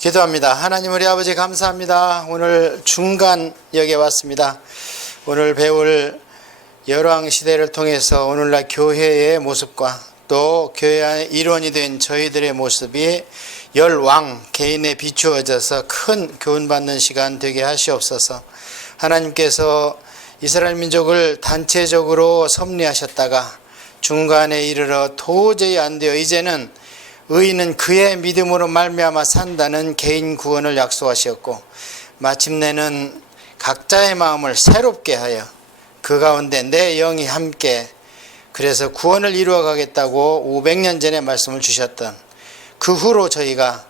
기도합니다. 하나님 우리 아버지 감사합니다. 오늘 중간역에 왔습니다. 오늘 배울 열왕시대를 통해서 오늘날 교회의 모습과 또 교회의 일원이 된 저희들의 모습이 열왕 개인에 비추어져서 큰 교훈받는 시간 되게 하시옵소서. 하나님께서 이스라엘 민족을 단체적으로 섭리하셨다가 중간에 이르러 도저히 안 돼요. 이제는 의인은 그의 믿음으로 말미암아 산다는 개인 구원을 약속하셨고, 마침내는 각자의 마음을 새롭게 하여 그 가운데 내 영이 함께, 그래서 구원을 이루어 가겠다고 500년 전에 말씀을 주셨던 그 후로 저희가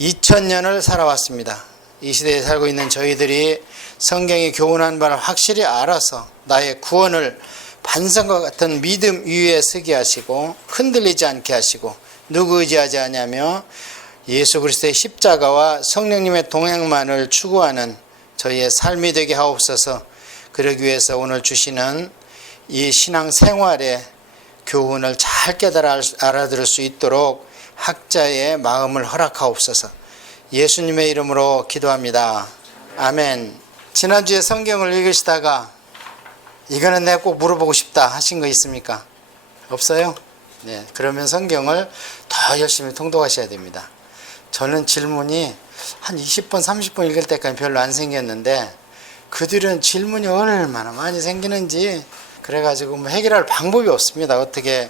2000년을 살아왔습니다. 이 시대에 살고 있는 저희들이 성경이 교훈한 바를 확실히 알아서 나의 구원을 반성과 같은 믿음 위에 서게 하시고 흔들리지 않게 하시고, 누구 의지하지 않냐며 예수 그리스도의 십자가와 성령님의 동행만을 추구하는 저희의 삶이 되게 하옵소서. 그러기 위해서 오늘 주시는 이 신앙 생활의 교훈을 잘 깨달아 알아들을 수 있도록 학자의 마음을 허락하옵소서. 예수님의 이름으로 기도합니다. 아멘. 지난주에 성경을 읽으시다가 이거는 내가 꼭 물어보고 싶다 하신 거 있습니까? 없어요? 네, 그러면 성경을 더 열심히 통독하셔야 됩니다. 저는 질문이 한 20번, 30번 읽을 때까지 별로 안 생겼는데 그들은 질문이 얼마나 많이 생기는지, 그래가지고 뭐 해결할 방법이 없습니다. 어떻게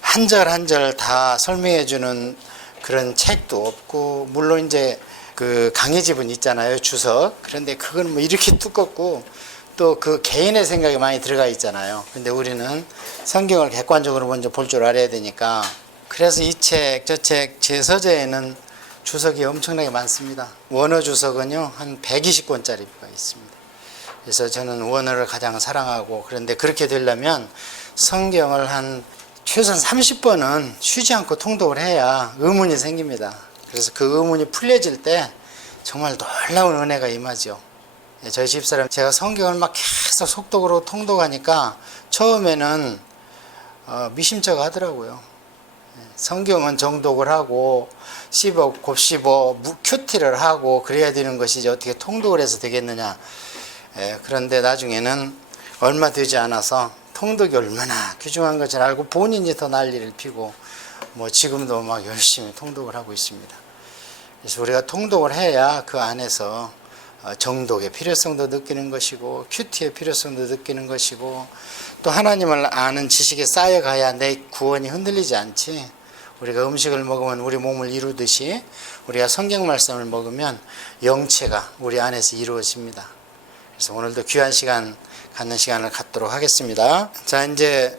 한 절 한 절 다 설명해 주는 그런 책도 없고, 물론 이제 그 강의집은 있잖아요, 주석. 그런데 그건 뭐 이렇게 두껍고 또 그 개인의 생각이 많이 들어가 있잖아요. 근데 우리는 성경을 객관적으로 먼저 볼 줄 알아야 되니까, 그래서 이 책, 저 책, 제 서재에는 주석이 엄청나게 많습니다. 원어 주석은요 한 120권짜리가 있습니다. 그래서 저는 원어를 가장 사랑하고, 그런데 그렇게 되려면 성경을 한 최소한 30번은 쉬지 않고 통독을 해야 의문이 생깁니다. 그래서 그 의문이 풀려질 때 정말 놀라운 은혜가 임하죠. 저희 집사람, 제가 성경을 막 계속 속독으로 통독하니까 처음에는 미심쩍어 하더라고요. 성경은 정독을 하고 씹어 곱씹어 큐티를 하고 그래야 되는 것이지 어떻게 통독을 해서 되겠느냐. 그런데 나중에는 얼마 되지 않아서 통독이 얼마나 귀중한 것을 알고 본인이 더 난리를 피고, 뭐 지금도 막 열심히 통독을 하고 있습니다. 그래서 우리가 통독을 해야 그 안에서 정독의 필요성도 느끼는 것이고 큐티의 필요성도 느끼는 것이고, 또 하나님을 아는 지식에 쌓여가야 내 구원이 흔들리지 않지. 우리가 음식을 먹으면 우리 몸을 이루듯이 우리가 성경 말씀을 먹으면 영체가 우리 안에서 이루어집니다. 그래서 오늘도 귀한 시간 갖는 시간을 갖도록 하겠습니다. 자, 이제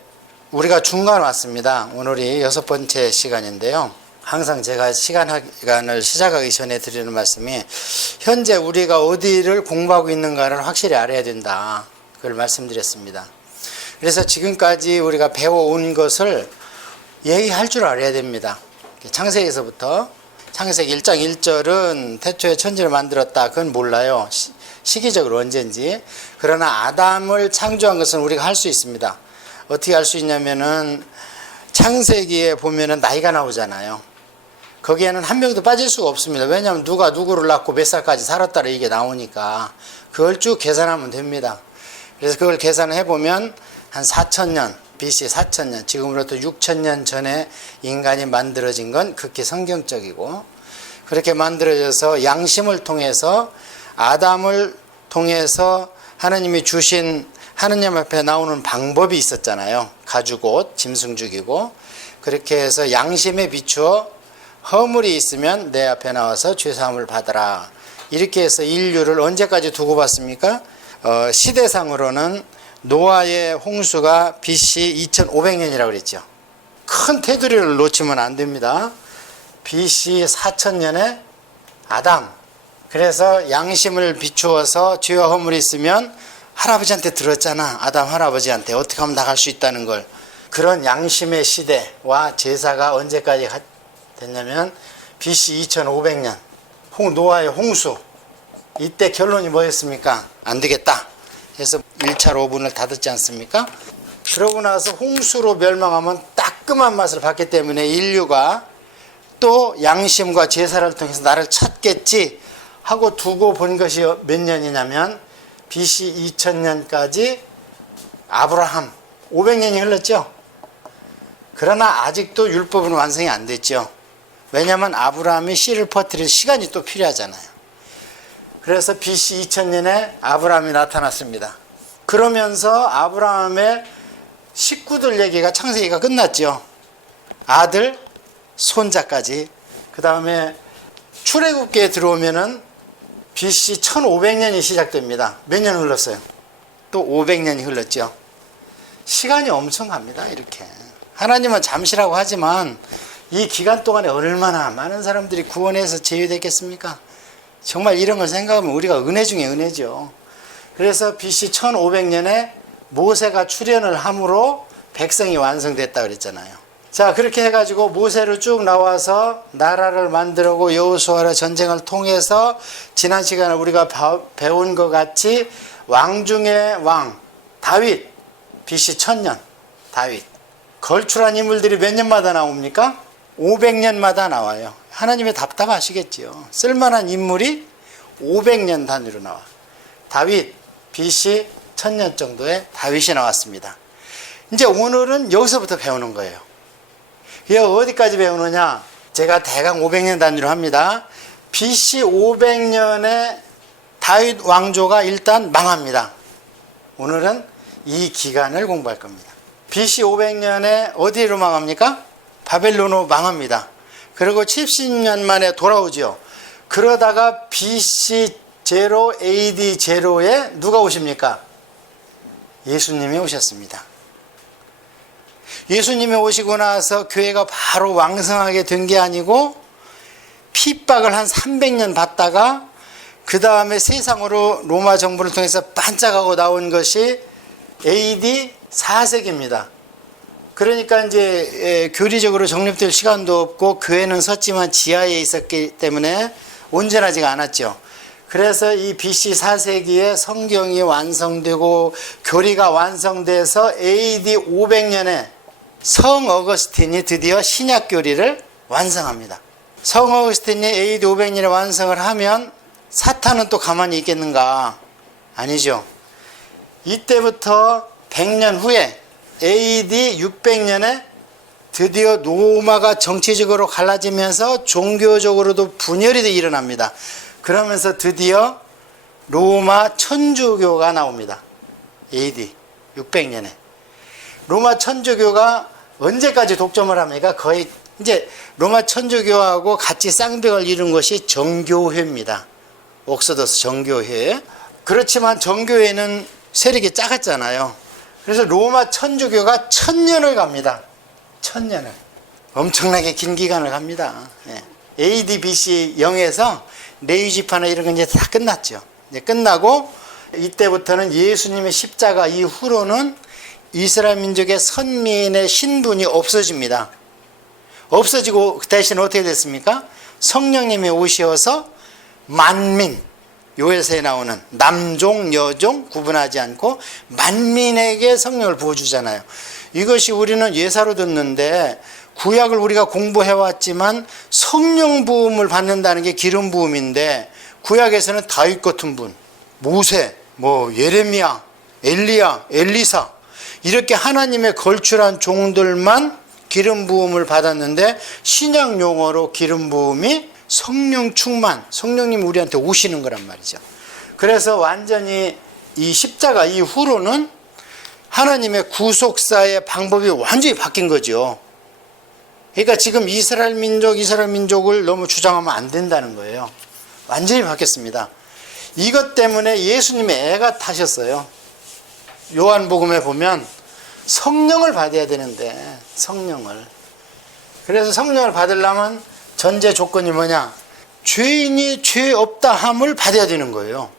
우리가 중간 왔습니다. 오늘이 6번째 시간인데요. 항상 제가 시간을 시작하기 전에 드리는 말씀이, 현재 우리가 어디를 공부하고 있는가를 확실히 알아야 된다. 그걸 말씀드렸습니다. 그래서 지금까지 우리가 배워온 것을 예의할 줄 알아야 됩니다. 창세기에서부터, 창세기 1장 1절은 태초에 천지를 만들었다. 그건 몰라요. 시기적으로 언젠지. 그러나 아담을 창조한 것은 우리가 할 수 있습니다. 어떻게 할 수 있냐면은 창세기에 보면은 나이가 나오잖아요. 거기에는 한 명도 빠질 수가 없습니다. 왜냐하면 누가 누구를 낳고 몇 살까지 살았다라 이게 나오니까 그걸 쭉 계산하면 됩니다. 그래서 그걸 계산을 해보면 한 4000년, BC 4000년, 지금으로부터 6000년 전에 인간이 만들어진 건 극히 성경적이고, 그렇게 만들어져서 양심을 통해서 아담을 통해서 하나님이 주신 하느님 앞에 나오는 방법이 있었잖아요. 가죽옷, 짐승 죽이고, 그렇게 해서 양심에 비추어 허물이 있으면 내 앞에 나와서 죄사함을 받아라. 이렇게 해서 인류를 언제까지 두고 봤습니까? 시대상으로는 노아의 홍수가 BC 2500년이라고 그랬죠. 큰 테두리를 놓치면 안 됩니다. BC 4000년에 아담. 그래서 양심을 비추어서 죄와 허물이 있으면 할아버지한테 들었잖아. 아담 할아버지한테 어떻게 하면 나갈 수 있다는 걸. 그런 양심의 시대와 제사가 언제까지 됐냐면 BC 2500년 노아의 홍수. 이때 결론이 뭐였습니까? 안 되겠다. 그래서 1차 오븐을 닫았지 않습니까? 그러고 나서 홍수로 멸망하면 따끔한 맛을 봤기 때문에 인류가 또 양심과 제사를 통해서 나를 찾겠지 하고 두고 본 것이 몇 년이냐면 BC 2000년까지 아브라함 500년이 흘렀죠. 그러나 아직도 율법은 완성이 안 됐죠. 왜냐하면 아브라함이 씨를 퍼뜨릴 시간이 또 필요하잖아요. 그래서 BC 2000년에 아브라함이 나타났습니다. 그러면서 아브라함의 식구들 얘기가 창세기가 끝났죠. 아들, 손자까지. 그 다음에 출애굽기에 들어오면은 BC 1500년이 시작됩니다. 몇 년 흘렀어요? 또 500년이 흘렀죠. 시간이 엄청 갑니다. 이렇게. 하나님은 잠시라고 하지만 이 기간 동안에 얼마나 많은 사람들이 구원해서 제외됐겠습니까? 정말 이런 걸 생각하면 우리가 은혜 중에 은혜죠. 그래서 BC 1500년에 모세가 출현을 함으로 백성이 완성됐다 그랬잖아요. 자, 그렇게 해가지고 모세로 쭉 나와서 나라를 만들고 여호수아라 전쟁을 통해서 지난 시간에 우리가 배운 것 같이 왕 중의 왕 다윗, BC 1000년 다윗. 걸출한 인물들이 몇 년마다 나옵니까? 500년마다 나와요. 하나님이 답답하시겠지요. 쓸만한 인물이 500년 단위로 나와. 다윗, BC 1000년 정도의 다윗이 나왔습니다. 이제 오늘은 여기서부터 배우는 거예요. 이게 어디까지 배우느냐? 제가 대강 500년 단위로 합니다. BC 500년에 다윗 왕조가 일단 망합니다. 오늘은 이 기간을 공부할 겁니다. BC 500년에 어디로 망합니까? 바벨론으로 망합니다. 그리고 70년 만에 돌아오죠. 그러다가 BC 0 AD 0에 누가 오십니까? 예수님이 오셨습니다. 예수님이 오시고 나서 교회가 바로 왕성하게 된 게 아니고 핍박을 한 300년 받다가 그 다음에 세상으로 로마 정부를 통해서 반짝하고 나온 것이 AD 4세기입니다. 그러니까 이제 교리적으로 정립될 시간도 없고 교회는 섰지만 지하에 있었기 때문에 온전하지가 않았죠. 그래서 이 BC 4세기에 성경이 완성되고 교리가 완성돼서 AD 500년에 성 어거스틴이 드디어 신약 교리를 완성합니다. 성 어거스틴이 AD 500년에 완성을 하면 사탄은 또 가만히 있겠는가? 아니죠. 이때부터 100년 후에 AD 600년에 드디어 로마가 정치적으로 갈라지면서 종교적으로도 분열이 일어납니다. 그러면서 드디어 로마 천주교가 나옵니다. AD 600년에. 로마 천주교가 언제까지 독점을 합니까? 거의 이제 로마 천주교하고 같이 쌍벽을 이룬 것이 정교회입니다. 옥서더스 정교회. 그렇지만 정교회는 세력이 작았잖아요. 그래서 로마 천주교가 1000년을 갑니다. 1000년을. 엄청나게 긴 기간을 갑니다. AD BC 0에서 레위지파나 이런 건 이제 다 끝났죠. 이제 끝나고 이때부터는 예수님의 십자가 이후로는 이스라엘 민족의 선민의 신분이 없어집니다. 없어지고 대신 어떻게 됐습니까? 성령님이 오셔서 만민, 요엘서에 나오는 남종, 여종 구분하지 않고 만민에게 성령을 부어주잖아요. 이것이 우리는 예사로 듣는데 구약을 우리가 공부해왔지만 성령 부음을 받는다는 게 기름 부음인데 구약에서는 다윗 같은 분, 모세, 예레미야, 엘리야, 엘리사 이렇게 하나님의 걸출한 종들만 기름 부음을 받았는데 신약 용어로 기름 부음이 성령 충만, 성령님이 우리한테 오시는 거란 말이죠. 그래서 완전히 이 십자가 이후로는 하나님의 구속사의 방법이 완전히 바뀐 거죠. 그러니까 지금 이스라엘 민족을 너무 주장하면 안 된다는 거예요. 완전히 바뀌었습니다. 이것 때문에 예수님이 애가 타셨어요. 요한복음에 보면 성령을 받아야 되는데 성령을. 그래서 성령을 받으려면 전제 조건이 뭐냐? 죄인이 죄 없다 함을 받아야 되는 거예요.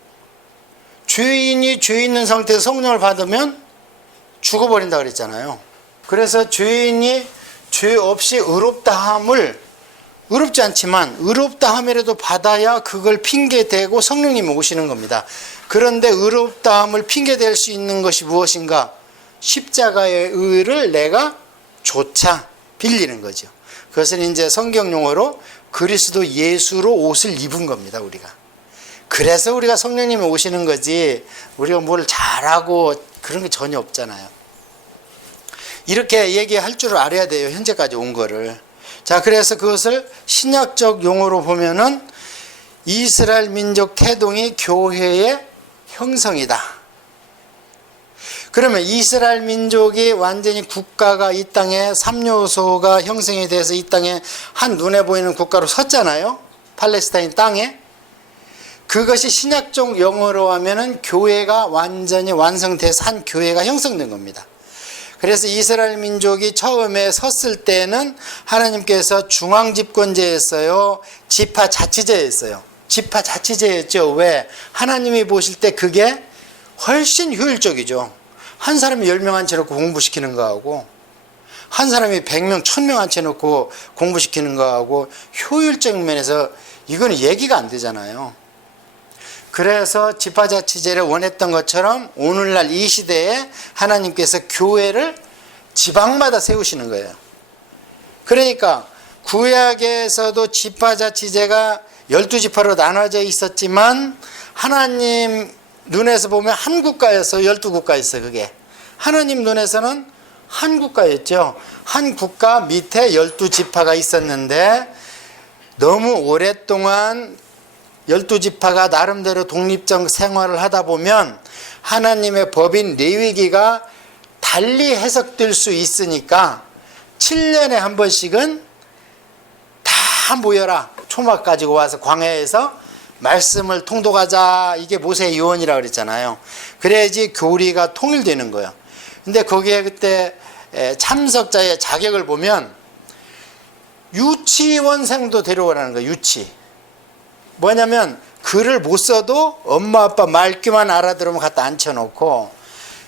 죄인이 죄 있는 상태에서 성령을 받으면 죽어버린다 그랬잖아요. 그래서 죄인이 죄 없이 의롭다 함을 의롭지 않지만 의롭다 함이라도 받아야 그걸 핑계대고 성령님이 오시는 겁니다. 그런데 의롭다 함을 핑계댈 수 있는 것이 무엇인가? 십자가의 의를 내가 조차 빌리는 거죠. 그것은 이제 성경 용어로 그리스도 예수로 옷을 입은 겁니다, 우리가. 그래서 우리가 성령님이 오시는 거지, 우리가 뭘 잘하고 그런 게 전혀 없잖아요. 이렇게 얘기할 줄 알아야 돼요, 현재까지 온 거를. 자, 그래서 그것을 신약적 용어로 보면은 이스라엘 민족 태동이 교회의 형성이다. 그러면 이스라엘 민족이 완전히 국가가 이 땅에 3요소가 형성이 돼서 이 땅에 한 눈에 보이는 국가로 섰잖아요. 팔레스타인 땅에. 그것이 신약적 용어로 하면은 교회가 완전히 완성돼서 한 교회가 형성된 겁니다. 그래서 이스라엘 민족이 처음에 섰을 때는 하나님께서 중앙집권제였어요, 지파자치제였어요. 지파자치제였죠. 왜? 하나님이 보실 때 그게 훨씬 효율적이죠. 한 사람이 10명 앉혀놓고 공부시키는 거하고 한 사람이 100명, 1000명 앉혀놓고 공부시키는 거하고 효율적인 면에서 이거는 얘기가 안 되잖아요. 그래서 지파자치제를 원했던 것처럼 오늘날 이 시대에 하나님께서 교회를 지방마다 세우시는 거예요. 그러니까 구약에서도 지파자치제가 12지파로 나눠져 있었지만 하나님 눈에서 보면 한 국가였어요. 12국가였어요. 그게 하나님 눈에서는 한 국가였죠. 한 국가 밑에 12지파가 있었는데 너무 오랫동안 12지파가 나름대로 독립적 생활을 하다 보면 하나님의 법인 레위기가 달리 해석될 수 있으니까 7년에 한 번씩은 다 모여라. 초막 가지고 와서 광야에서 말씀을 통독하자. 이게 모세의 유언이라고 그랬잖아요. 그래야지 교리가 통일되는 거예요. 근데 거기에 그때 참석자의 자격을 보면 유치원생도 데려오라는 거예요. 유치. 뭐냐면 글을 못 써도 엄마 아빠 말귀만 알아들으면 갖다 앉혀놓고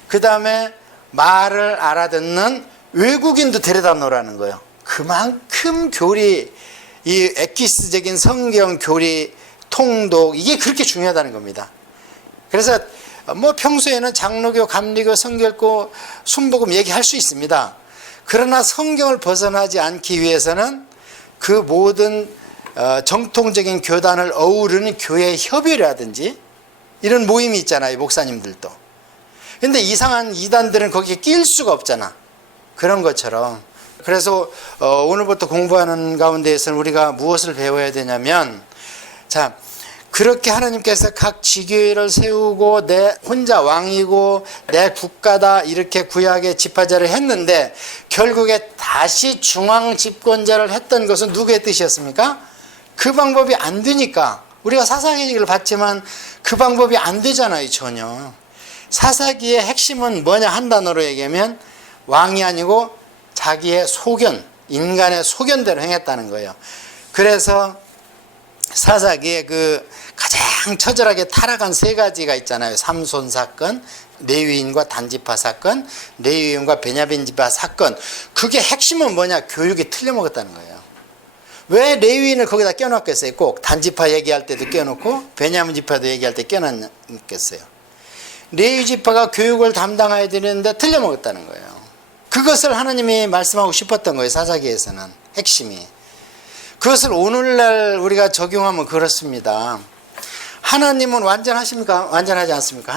그 다음에 말을 알아듣는 외국인도 데려다 놓으라는 거예요. 그만큼 교리, 이 엑기스적인 성경 교리 통독, 이게 그렇게 중요하다는 겁니다. 그래서 뭐 평소에는 장로교, 감리교, 성결교, 순복음 얘기할 수 있습니다. 그러나 성경을 벗어나지 않기 위해서는 그 모든 정통적인 교단을 어우르는 교회 협의라든지 이런 모임이 있잖아요, 목사님들도. 근데 이상한 이단들은 거기에 낄 수가 없잖아. 그런 것처럼. 그래서 오늘부터 공부하는 가운데에서는 우리가 무엇을 배워야 되냐면, 자, 그렇게 하나님께서 각 지교회를 세우고 내 혼자 왕이고 내 국가다 이렇게 구약의 지파제를 했는데 결국에 다시 중앙 집권제를 했던 것은 누구의 뜻이었습니까? 그 방법이 안 되니까. 우리가 사사기를 봤지만 그 방법이 안 되잖아요, 전혀. 사사기의 핵심은 뭐냐 한 단어로 얘기하면 왕이 아니고 자기의 소견, 인간의 소견대로 행했다는 거예요. 그래서 사사기에 그 가장 처절하게 타락한 세 가지가 있잖아요. 삼손 사건, 레위인과 단지파 사건, 레위인과 베냐민 지파 사건. 그게 핵심은 뭐냐? 교육이 틀려먹었다는 거예요. 왜 레위인을 거기다 껴놨겠어요? 꼭 단지파 얘기할 때도 껴놓고 베냐민 지파도 얘기할 때 껴놨겠어요. 레위 지파가 교육을 담당해야 되는데 틀려먹었다는 거예요. 그것을 하나님이 말씀하고 싶었던 거예요. 사사기에서는 핵심이. 그것을 오늘날 우리가 적용하면 그렇습니다. 하나님은 완전하십니까? 완전하지 않습니까?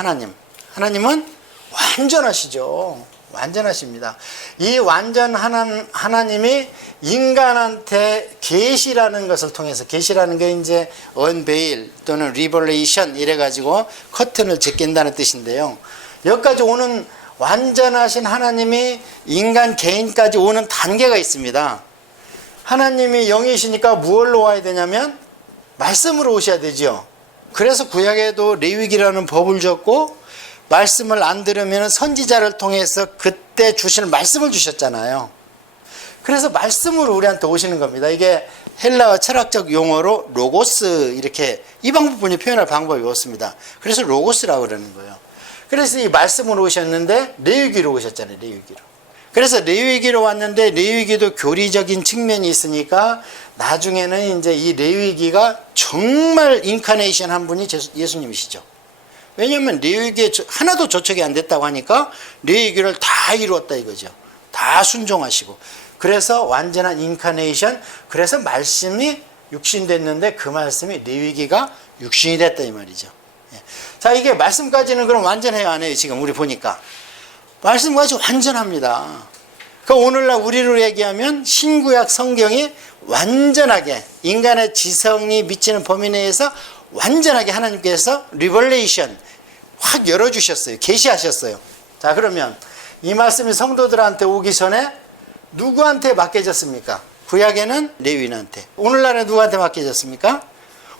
하나님은 완전하시죠. 완전하십니다. 이 완전한 하나님이 인간한테 계시라는 것을 통해서, 계시라는 게 이제 언베일 또는 리버레이션 이래가지고 커튼을 제낀다는 뜻인데요. 여기까지 오는 완전하신 하나님이 인간 개인까지 오는 단계가 있습니다. 하나님이 영이시니까 무엇로 와야 되냐면 말씀으로 오셔야 되죠. 그래서 구약에도 레위기라는 법을 줬고 말씀을 안 들으면 선지자를 통해서 그때 주실 말씀을 주셨잖아요. 그래서 말씀으로 우리한테 오시는 겁니다. 이게 헬라어 철학적 용어로 로고스, 이렇게 이 방법분이 표현할 방법이 없습니다. 그래서 로고스라고 그러는 거예요. 그래서 이 말씀으로 오셨는데 레위기로 오셨잖아요. 레위기로. 그래서 레위기로 왔는데 레위기도 교리적인 측면이 있으니까 나중에는 이제 이 레위기가 정말 인카네이션 한 분이 예수님이시죠. 왜냐하면 레위기에 하나도 조척이 안 됐다고 하니까 레위기를 다 이루었다 이거죠. 다 순종하시고. 그래서 완전한 인카네이션, 그래서 말씀이 육신됐는데 그 말씀이 레위기가 육신이 됐다 이 말이죠. 자, 이게 말씀까지는 그럼 완전해요, 안 해요? 지금 우리 보니까 말씀까지 완전합니다. 그 오늘날 우리로 얘기하면 신구약 성경이 완전하게 인간의 지성이 미치는 범위 내에서 완전하게 하나님께서 리벌레이션 확 열어주셨어요. 계시하셨어요. 자, 그러면 이 말씀이 성도들한테 오기 전에 누구한테 맡겨졌습니까? 구약에는 레위인한테. 오늘날은 누구한테 맡겨졌습니까?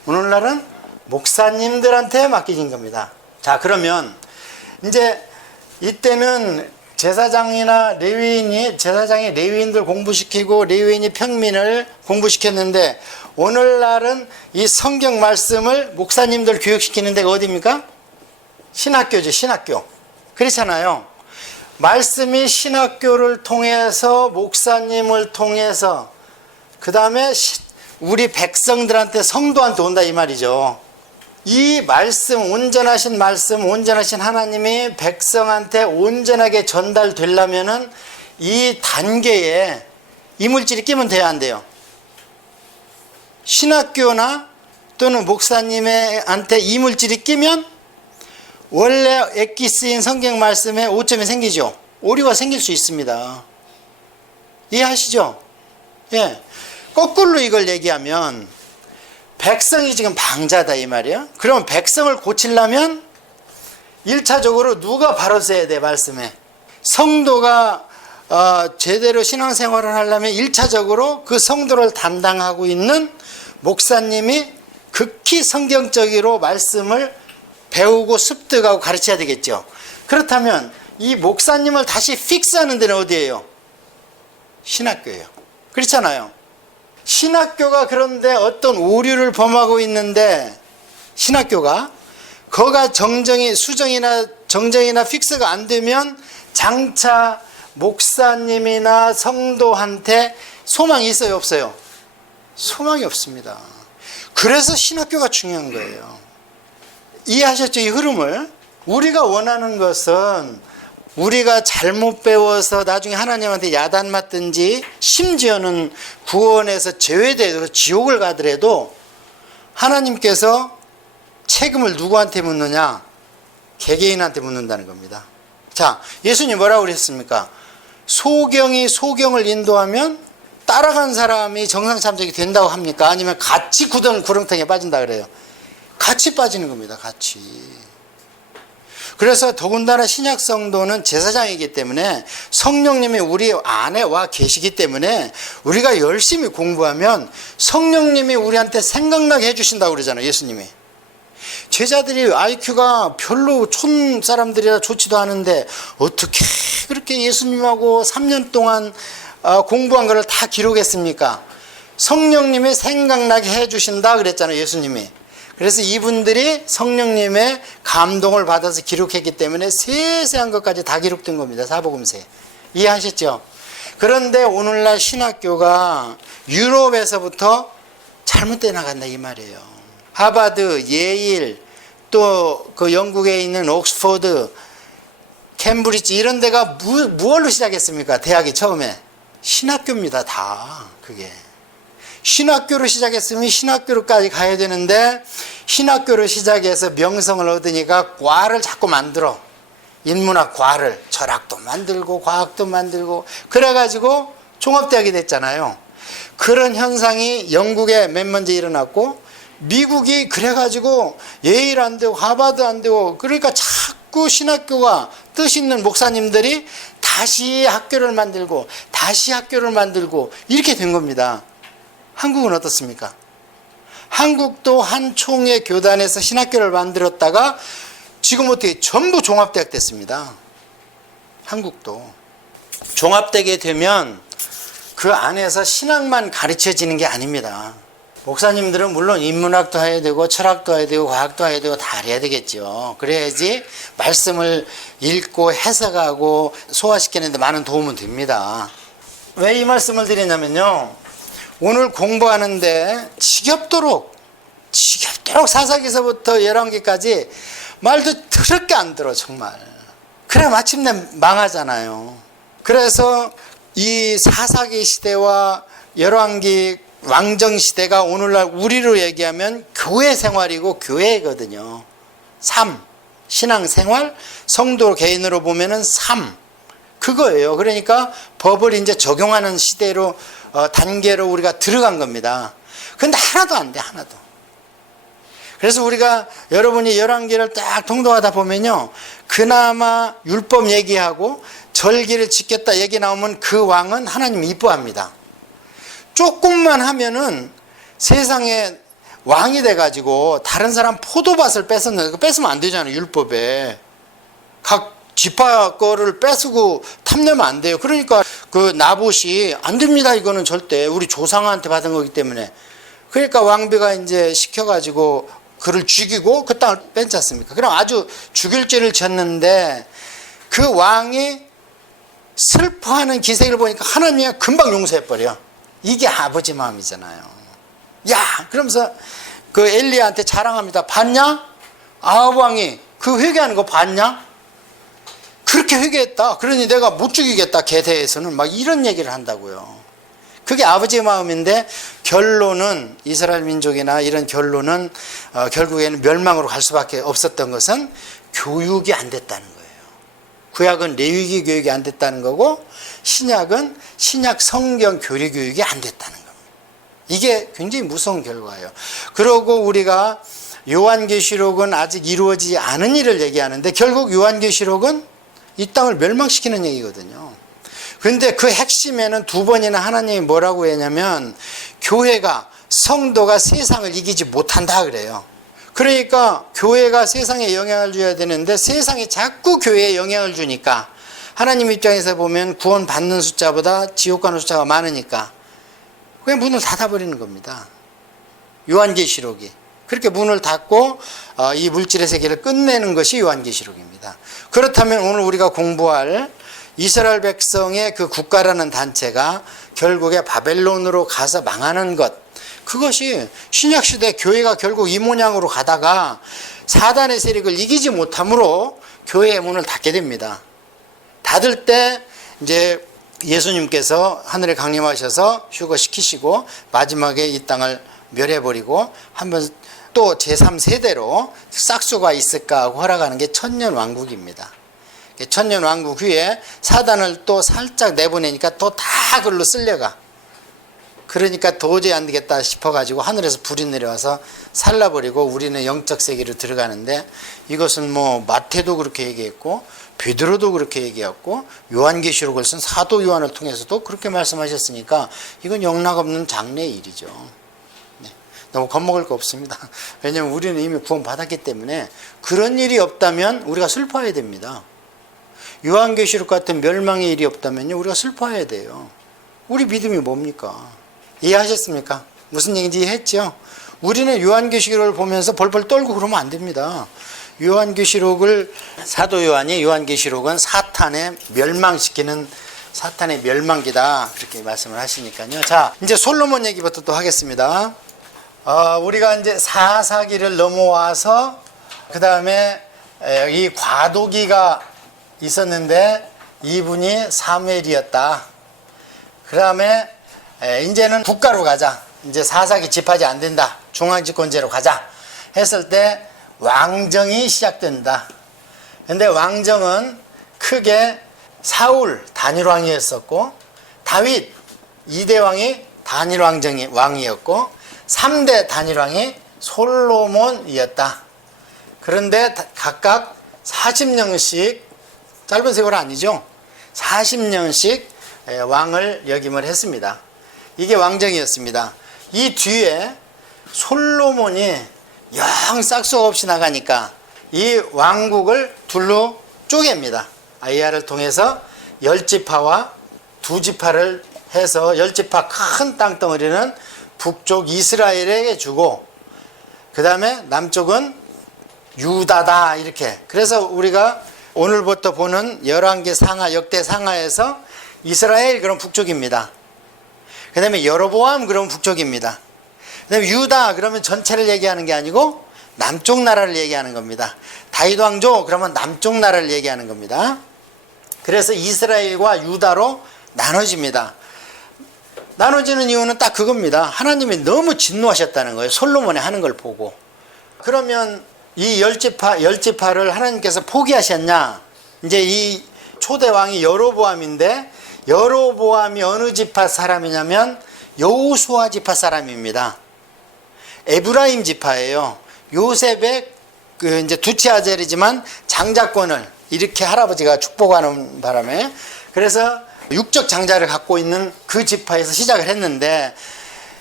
오늘날은 목사님들한테 맡겨진 겁니다. 자, 그러면 이제 이때는 제사장이 레위인들 공부시키고 레위인이 평민을 공부시켰는데, 오늘날은 이 성경 말씀을 목사님들 교육시키는 데가 어디입니까? 신학교죠, 신학교. 그렇잖아요. 말씀이 신학교를 통해서, 목사님을 통해서, 그 다음에 우리 백성들한테, 성도한테 온다 이 말이죠. 이 말씀, 온전하신 말씀, 온전하신 하나님이 백성한테 온전하게 전달되려면은 이 단계에 이물질이 끼면 돼야 안 돼요. 신학교나 또는 목사님한테 이물질이 끼면 원래 액기 쓰인 성경 말씀에 오점이 생기죠. 오류가 생길 수 있습니다. 이해하시죠? 예. 거꾸로 이걸 얘기하면 백성이 지금 방자다 이 말이에요. 그럼 백성을 고치려면 1차적으로 누가 바로 써야 돼, 말씀에? 성도가 제대로 신앙생활을 하려면 1차적으로 그 성도를 담당하고 있는 목사님이 극히 성경적으로 말씀을 배우고 습득하고 가르쳐야 되겠죠. 그렇다면 이 목사님을 다시 픽스하는 데는 어디예요? 신학교예요. 그렇잖아요. 신학교가 그런데 어떤 오류를 범하고 있는데, 신학교가 거가 수정이나 정정이나 픽스가 안 되면 장차 목사님이나 성도한테 소망이 있어요, 없어요? 소망이 없습니다. 그래서 신학교가 중요한 거예요. 이해하셨죠? 이 흐름을. 우리가 원하는 것은 우리가 잘못 배워서 나중에 하나님한테 야단 맞든지, 심지어는 구원에서 제외돼서 지옥을 가더라도 하나님께서 책임을 누구한테 묻느냐? 개개인한테 묻는다는 겁니다. 자, 예수님 뭐라고 그랬습니까? 소경이 소경을 인도하면 따라간 사람이 정상참작이 된다고 합니까? 아니면 같이 구렁텅이에 빠진다 그래요? 같이 빠지는 겁니다. 같이. 그래서 더군다나 신약 성도는 제사장이기 때문에 성령님이 우리 안에 와 계시기 때문에 우리가 열심히 공부하면 성령님이 우리한테 생각나게 해주신다고 그러잖아요, 예수님이. 제자들이 IQ가 별로 촌 사람들이라 좋지도 않은데 어떻게 그렇게 예수님하고 3년 동안 공부한 거를 다 기록했습니까? 성령님이 생각나게 해주신다 그랬잖아요, 예수님이. 그래서 이분들이 성령님의 감동을 받아서 기록했기 때문에 세세한 것까지 다 기록된 겁니다. 사복음서에. 이해하셨죠? 그런데 오늘날 신학교가 유럽에서부터 잘못돼 나간다 이 말이에요. 하버드, 예일, 또 그 영국에 있는 옥스퍼드, 캠브리지 이런 데가 무엇로 시작했습니까? 대학이 처음에 신학교입니다. 다 그게. 신학교로 시작했으면 신학교로까지 가야 되는데 신학교로 시작해서 명성을 얻으니까 과를 자꾸 만들어. 인문학 과를. 철학도 만들고 과학도 만들고 그래가지고 종합대학이 됐잖아요. 그런 현상이 영국에 맨 먼저 일어났고 미국이 그래가지고 예일 안 되고 하버드 안 되고, 그러니까 자꾸 신학교가 뜻 있는 목사님들이 다시 학교를 만들고 다시 학교를 만들고 이렇게 된 겁니다. 한국은 어떻습니까? 한국도 한 총회 교단에서 신학교를 만들었다가 지금 어떻게 전부 종합대학 됐습니다. 한국도. 종합되게 되면 그 안에서 신학만 가르쳐지는 게 아닙니다. 목사님들은 물론 인문학도 해야 되고 철학도 해야 되고 과학도 해야 되고 다 해야 되겠죠. 그래야지 말씀을 읽고 해석하고 소화시키는 데 많은 도움은 됩니다. 왜 이 말씀을 드리냐면요, 오늘 공부하는데 지겹도록 사사기서부터 열왕기까지 말도 더럽게 안 들어 정말. 그래 마침내 망하잖아요. 그래서 이 사사기 시대와 열왕기 왕정 시대가 오늘날 우리로 얘기하면 교회 생활이고 교회거든요. 삶, 신앙생활, 성도 개인으로 보면은 삶, 그거예요. 그러니까 법을 이제 적용하는 시대로 단계로 우리가 들어간 겁니다. 근데 하나도 안 돼, 하나도. 그래서 우리가 여러분이 열왕기를 딱 통독하다 보면요, 그나마 율법 얘기하고 절기를 지켰다 얘기 나오면 그 왕은 하나님 이뻐합니다. 조금만 하면은 세상에 왕이 돼가지고 다른 사람 포도밭을 뺏었는데, 뺏으면 안 되잖아요, 율법에. 각 지파 거를 뺏고 탐내면 안 돼요. 그러니까 그 나봇이 안 됩니다, 이거는 절대. 우리 조상한테 받은 거기 때문에. 그러니까 왕비가 이제 시켜가지고 그를 죽이고 그 땅을 뺏지 않습니까? 그럼 아주 죽일 죄를 졌는데 그 왕이 슬퍼하는 기색을 보니까 하나님이 금방 용서해버려. 이게 아버지 마음이잖아요. 야! 그러면서 그 엘리야한테 자랑합니다. 봤냐? 아합 왕이 그 회개하는 거 봤냐? 그렇게 회개했다. 그러니 내가 못 죽이겠다, 걔 대해서는. 막 이런 얘기를 한다고요. 그게 아버지의 마음인데 결론은 이스라엘 민족이나 이런 결론은 결국에는 멸망으로 갈 수밖에 없었던 것은 교육이 안 됐다는 거예요. 구약은 레위기 교육이 안 됐다는 거고 신약은 신약 성경 교리 교육이 안 됐다는 겁니다. 이게 굉장히 무서운 결과예요. 그러고 우리가 요한계시록은 아직 이루어지지 않은 일을 얘기하는데 결국 요한계시록은 이 땅을 멸망시키는 얘기거든요. 그런데 그 핵심에는 두 번이나 하나님이 뭐라고 했냐면 교회가, 성도가 세상을 이기지 못한다 그래요. 그러니까 교회가 세상에 영향을 줘야 되는데 세상이 자꾸 교회에 영향을 주니까 하나님 입장에서 보면 구원 받는 숫자보다 지옥 가는 숫자가 많으니까 그냥 문을 닫아버리는 겁니다. 요한계시록이. 그렇게 문을 닫고 이 물질의 세계를 끝내는 것이 요한계시록입니다. 그렇다면 오늘 우리가 공부할 이스라엘 백성의 그 국가라는 단체가 결국에 바벨론으로 가서 망하는 것, 그것이 신약시대 교회가 결국 이 모양으로 가다가 사단의 세력을 이기지 못함으로 교회의 문을 닫게 됩니다. 닫을 때 이제 예수님께서 하늘에 강림하셔서 휴거시키시고 마지막에 이 땅을 멸해버리고 한번 또 제3세대로 싹수가 있을까 하고 허락하는 게 천년왕국입니다. 천년왕국 후에 사단을 또 살짝 내보내니까 또 다 그걸로 쓸려가. 그러니까 도저히 안 되겠다 싶어가지고 하늘에서 불이 내려와서 살라버리고 우리는 영적 세계로 들어가는데 이것은 뭐 마태도 그렇게 얘기했고 베드로도 그렇게 얘기했고 요한계시록을 쓴 사도 요한을 통해서도 그렇게 말씀하셨으니까 이건 영락없는 장래의 일이죠. 너무 겁먹을 거 없습니다. 왜냐하면 우리는 이미 구원 받았기 때문에 그런 일이 없다면 우리가 슬퍼해야 됩니다. 요한계시록 같은 멸망의 일이 없다면요 우리가 슬퍼해야 돼요. 우리 믿음이 뭡니까? 이해하셨습니까? 무슨 얘기인지 이해했죠? 우리는 요한계시록을 보면서 벌벌 떨고 그러면 안 됩니다. 요한계시록을 사도 요한이 요한계시록은 사탄의 멸망시키는 사탄의 멸망기다 그렇게 말씀을 하시니까요. 자, 이제 솔로몬 얘기부터 또 하겠습니다. 우리가 이제 사사기를 넘어와서 그 다음에 이 과도기가 있었는데 이분이 사무엘이었다. 그 다음에 이제는 국가로 가자. 이제 사사기 집하지 안 된다. 중앙집권제로 가자. 했을 때 왕정이 시작된다. 근데 왕정은 크게 사울 단일왕이었었고 다윗 2대 왕이 단일왕이었고 3대 단일왕이 솔로몬이었다. 그런데 각각 40년씩 짧은 세월 아니죠. 40년씩 왕을 역임을 했습니다. 이게 왕정이었습니다. 이 뒤에 솔로몬이 영 싹수 없이 나가니까 이 왕국을 둘로 쪼갭니다. 아이야를 통해서 10지파와 2지파를 해서 10지파 큰 땅덩어리는 북쪽 이스라엘에게 주고 그 다음에 남쪽은 유다다 이렇게. 그래서 우리가 오늘부터 보는 열왕기 상하 역대 상하에서 이스라엘 그럼 북쪽입니다. 그 다음에 여로보암 그러면 북쪽입니다. 그 다음에 유다 그러면 전체를 얘기하는 게 아니고 남쪽 나라를 얘기하는 겁니다. 다윗 왕조 그러면 남쪽 나라를 얘기하는 겁니다. 그래서 이스라엘과 유다로 나눠집니다. 나눠지는 이유는 딱 그겁니다. 하나님이 너무 진노하셨다는 거예요. 솔로몬이 하는 걸 보고. 그러면 이 열지파를 하나님께서 포기하셨냐? 이제 이 초대 왕이 여로보암인데, 여로보암이 어느 지파 사람이냐면 여호수아 지파 사람입니다. 에브라임 지파예요. 요셉의 그 이제 두째 아들이지만 장자권을 이렇게 할아버지가 축복하는 바람에, 그래서 육적 장자를 갖고 있는 그 지파에서 시작을 했는데,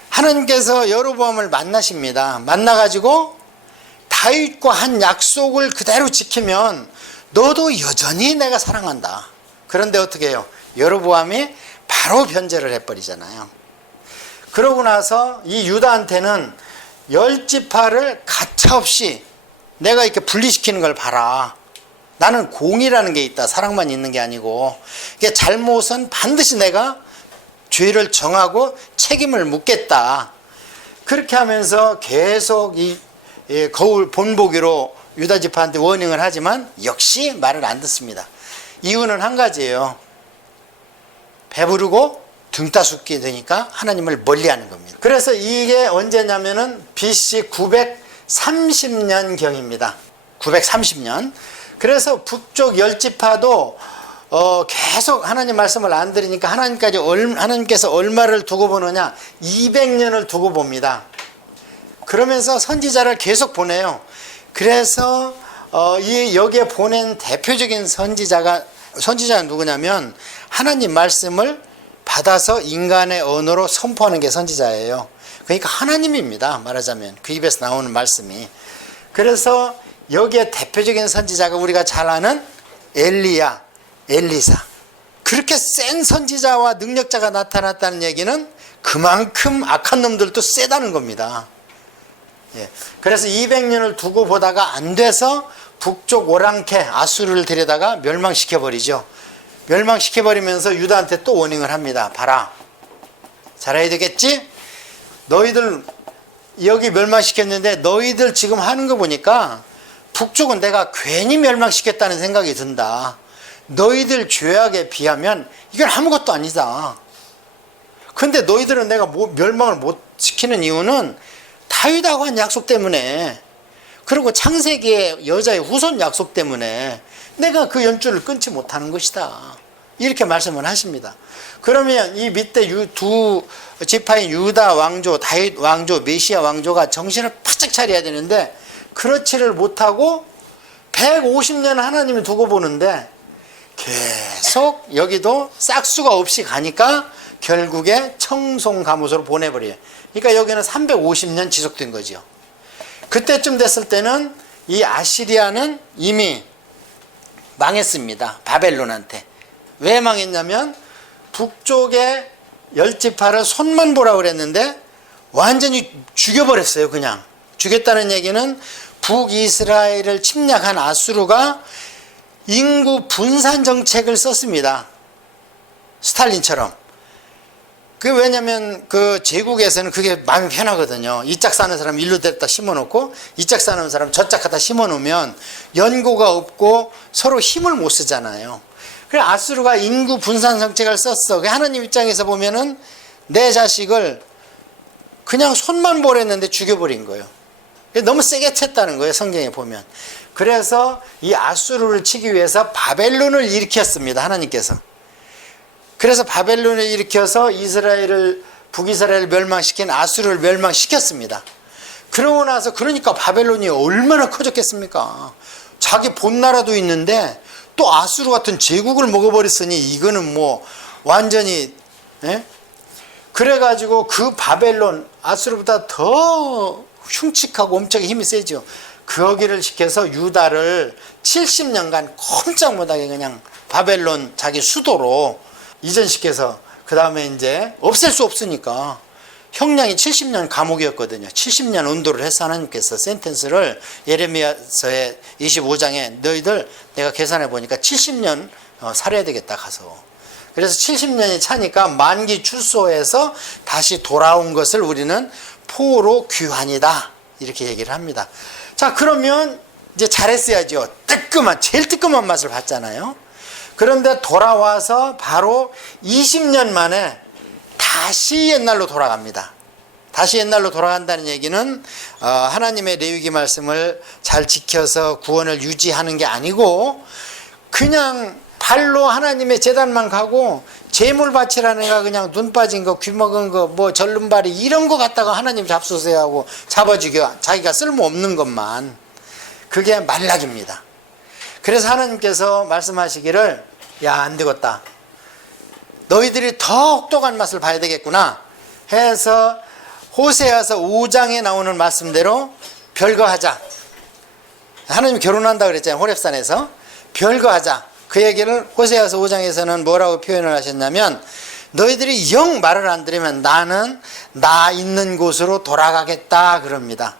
하나님께서 여로보암을 만나십니다. 만나가지고 다윗과 한 약속을 그대로 지키면 너도 여전히 내가 사랑한다. 그런데 어떻게 해요? 여로보암이 바로 변절을 해버리잖아요. 그러고 나서 이 유다한테는 열 지파를 가차없이 내가 이렇게 분리시키는 걸 봐라. 나는 공이라는 게 있다. 사랑만 있는 게 아니고. 이게 잘못은 반드시 내가 죄를 정하고 책임을 묻겠다. 그렇게 하면서 계속 이 거울 본보기로 유다 지파한테 워닝을 하지만 역시 말을 안 듣습니다. 이유는 한 가지예요. 배부르고 등따숩게 되니까 하나님을 멀리하는 겁니다. 그래서 이게 언제냐면은 BC 930년경입니다. 930년. 그래서 북쪽 열지파도 계속 하나님 말씀을 안 들으니까 하나님께서 얼마를 두고 보느냐? 200년을 두고 봅니다. 그러면서 선지자를 계속 보내요. 그래서 여기에 보낸 대표적인 선지자가 누구냐면 하나님 말씀을 받아서 인간의 언어로 선포하는 게 선지자예요. 그러니까 하나님입니다. 말하자면 그 입에서 나오는 말씀이. 그래서 여기에 대표적인 선지자가 우리가 잘 아는 엘리야, 엘리사. 그렇게 센 선지자와 능력자가 나타났다는 얘기는 그만큼 악한 놈들도 세다는 겁니다. 예. 그래서 200년을 두고 보다가 안 돼서 북쪽 오랑캐 아수르를 데려다가 멸망시켜버리죠. 멸망시켜버리면서 유다한테 또 워닝을 합니다. 봐라, 잘해야 되겠지? 너희들 여기 멸망시켰는데 너희들 지금 하는 거 보니까 북쪽은 내가 괜히 멸망시켰다는 생각이 든다. 너희들 죄악에 비하면 이건 아무것도 아니다. 근데 너희들은 내가 멸망을 못 시키는 이유는 다윗하고 한 약속 때문에, 그리고 창세기의 여자의 후손 약속 때문에 내가 그 연줄을 끊지 못하는 것이다. 이렇게 말씀을 하십니다. 그러면 이 밑에 두 지파인 유다 왕조, 다윗 왕조, 메시아 왕조가 정신을 바짝 차려야 되는데 그렇지를 못하고 150년 하나님을 두고 보는데 계속 여기도 싹수가 없이 가니까 결국에 청송가못으로 보내버려요. 그러니까 여기는 350년 지속된 거죠. 그때쯤 됐을 때는 이 아시리아는 이미 망했습니다. 바벨론한테. 왜 망했냐면 북쪽의 열지파를 손만 보라고 그랬는데 완전히 죽여버렸어요. 그냥 죽였다는 얘기는 북이스라엘을 침략한 아수르가 인구 분산 정책을 썼습니다. 스탈린처럼. 왜냐면 그 제국에서는 그게 마음이 편하거든요. 이 짝 사는 사람 일로 데려다 심어놓고 이 짝 사는 사람 저 짝 갖다 심어놓으면 연고가 없고 서로 힘을 못 쓰잖아요. 그래 아수르가 인구 분산 정책을 썼어. 하나님 입장에서 보면은 내 자식을 그냥 손만 보랬는데 죽여버린 거예요. 너무 세게 쳤다는 거예요. 성경에 보면. 그래서 이 아수르를 치기 위해서 바벨론을 일으켰습니다. 하나님께서. 그래서 바벨론을 일으켜서 북이스라엘을 멸망시킨 아수르를 멸망시켰습니다. 그러고 나서 그러니까 바벨론이 얼마나 커졌겠습니까? 자기 본나라도 있는데 또 아수르 같은 제국을 먹어버렸으니 이거는 뭐 완전히 그래가지고 그 바벨론 아수르보다 더 흉측하고 엄청 힘이 세죠. 거기를 시켜서 유다를 70년간 꼼짝 못하게 그냥 바벨론 자기 수도로 이전시켜서 그 다음에 이제 없앨 수 없으니까 형량이 70년 감옥이었거든요. 70년 온도를 해서 하나님께서 센텐스를 예레미야서의 25장에 너희들 내가 계산해 보니까 70년 살아야 되겠다 가서. 그래서 70년이 차니까 만기 출소해서 다시 돌아온 것을 우리는 포로 귀환이다 이렇게 얘기를 합니다. 자 그러면 이제 잘했어야죠. 제일 뜨끔한 맛을 봤잖아요. 그런데 돌아와서 바로 20년 만에 다시 옛날로 돌아갑니다. 다시 옛날로 돌아간다는 얘기는 하나님의 레위기 말씀을 잘 지켜서 구원을 유지하는 게 아니고 그냥 발로 하나님의 제단만 가고 제물 바치라는 애가 그냥 눈 빠진 거, 귀 먹은 거, 뭐 절름발이 이런 거 갖다가 하나님 잡수세요 하고 잡아주겨 자기가 쓸모없는 것만, 그게 말락입니다. 그래서 하나님께서 말씀하시기를 야, 안 되겠다, 너희들이 더 혹독한 맛을 봐야 되겠구나 해서 호세아서 5장에 나오는 말씀대로 별거하자. 하나님이 결혼한다 그랬잖아요. 호렙산에서 별거하자. 그 얘기를 호세아서 5장에서는 뭐라고 표현을 하셨냐면, 너희들이 영 말을 안 들으면 나는 나 있는 곳으로 돌아가겠다 그럽니다.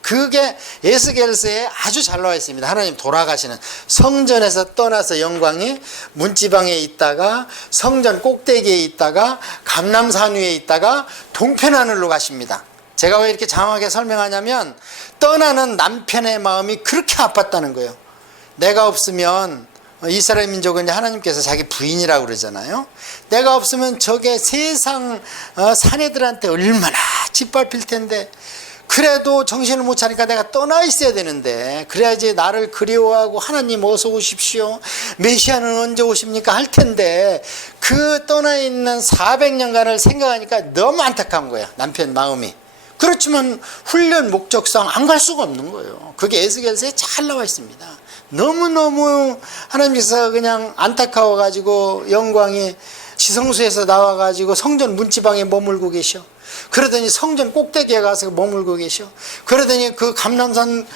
그게 에스겔서에 아주 잘 나와 있습니다. 하나님 돌아가시는, 성전에서 떠나서 영광이 문지방에 있다가 성전 꼭대기에 있다가 감람산 위에 있다가 동편하늘로 가십니다. 제가 왜 이렇게 장황하게 설명하냐면, 떠나는 남편의 마음이 그렇게 아팠다는 거예요. 내가 없으면, 이스라엘 민족은 하나님께서 자기 부인이라고 그러잖아요. 내가 없으면 저게 세상 사내들한테 얼마나 짓밟힐 텐데, 그래도 정신을 못 차리니까 내가 떠나 있어야 되는데, 그래야지 나를 그리워하고 하나님 어서 오십시오, 메시아는 언제 오십니까 할 텐데, 그 떠나 있는 400년간을 생각하니까 너무 안타까운 거야, 남편 마음이. 그렇지만 훈련 목적상 안 갈 수가 없는 거예요. 그게 에스겔서에 잘 나와 있습니다. 너무너무 하나님께서 그냥 안타까워가지고 영광이 지성소에서 나와가지고 성전 문지방에 머물고 계셔. 그러더니 성전 꼭대기에 가서 머물고 계셔. 그러더니 그 감람산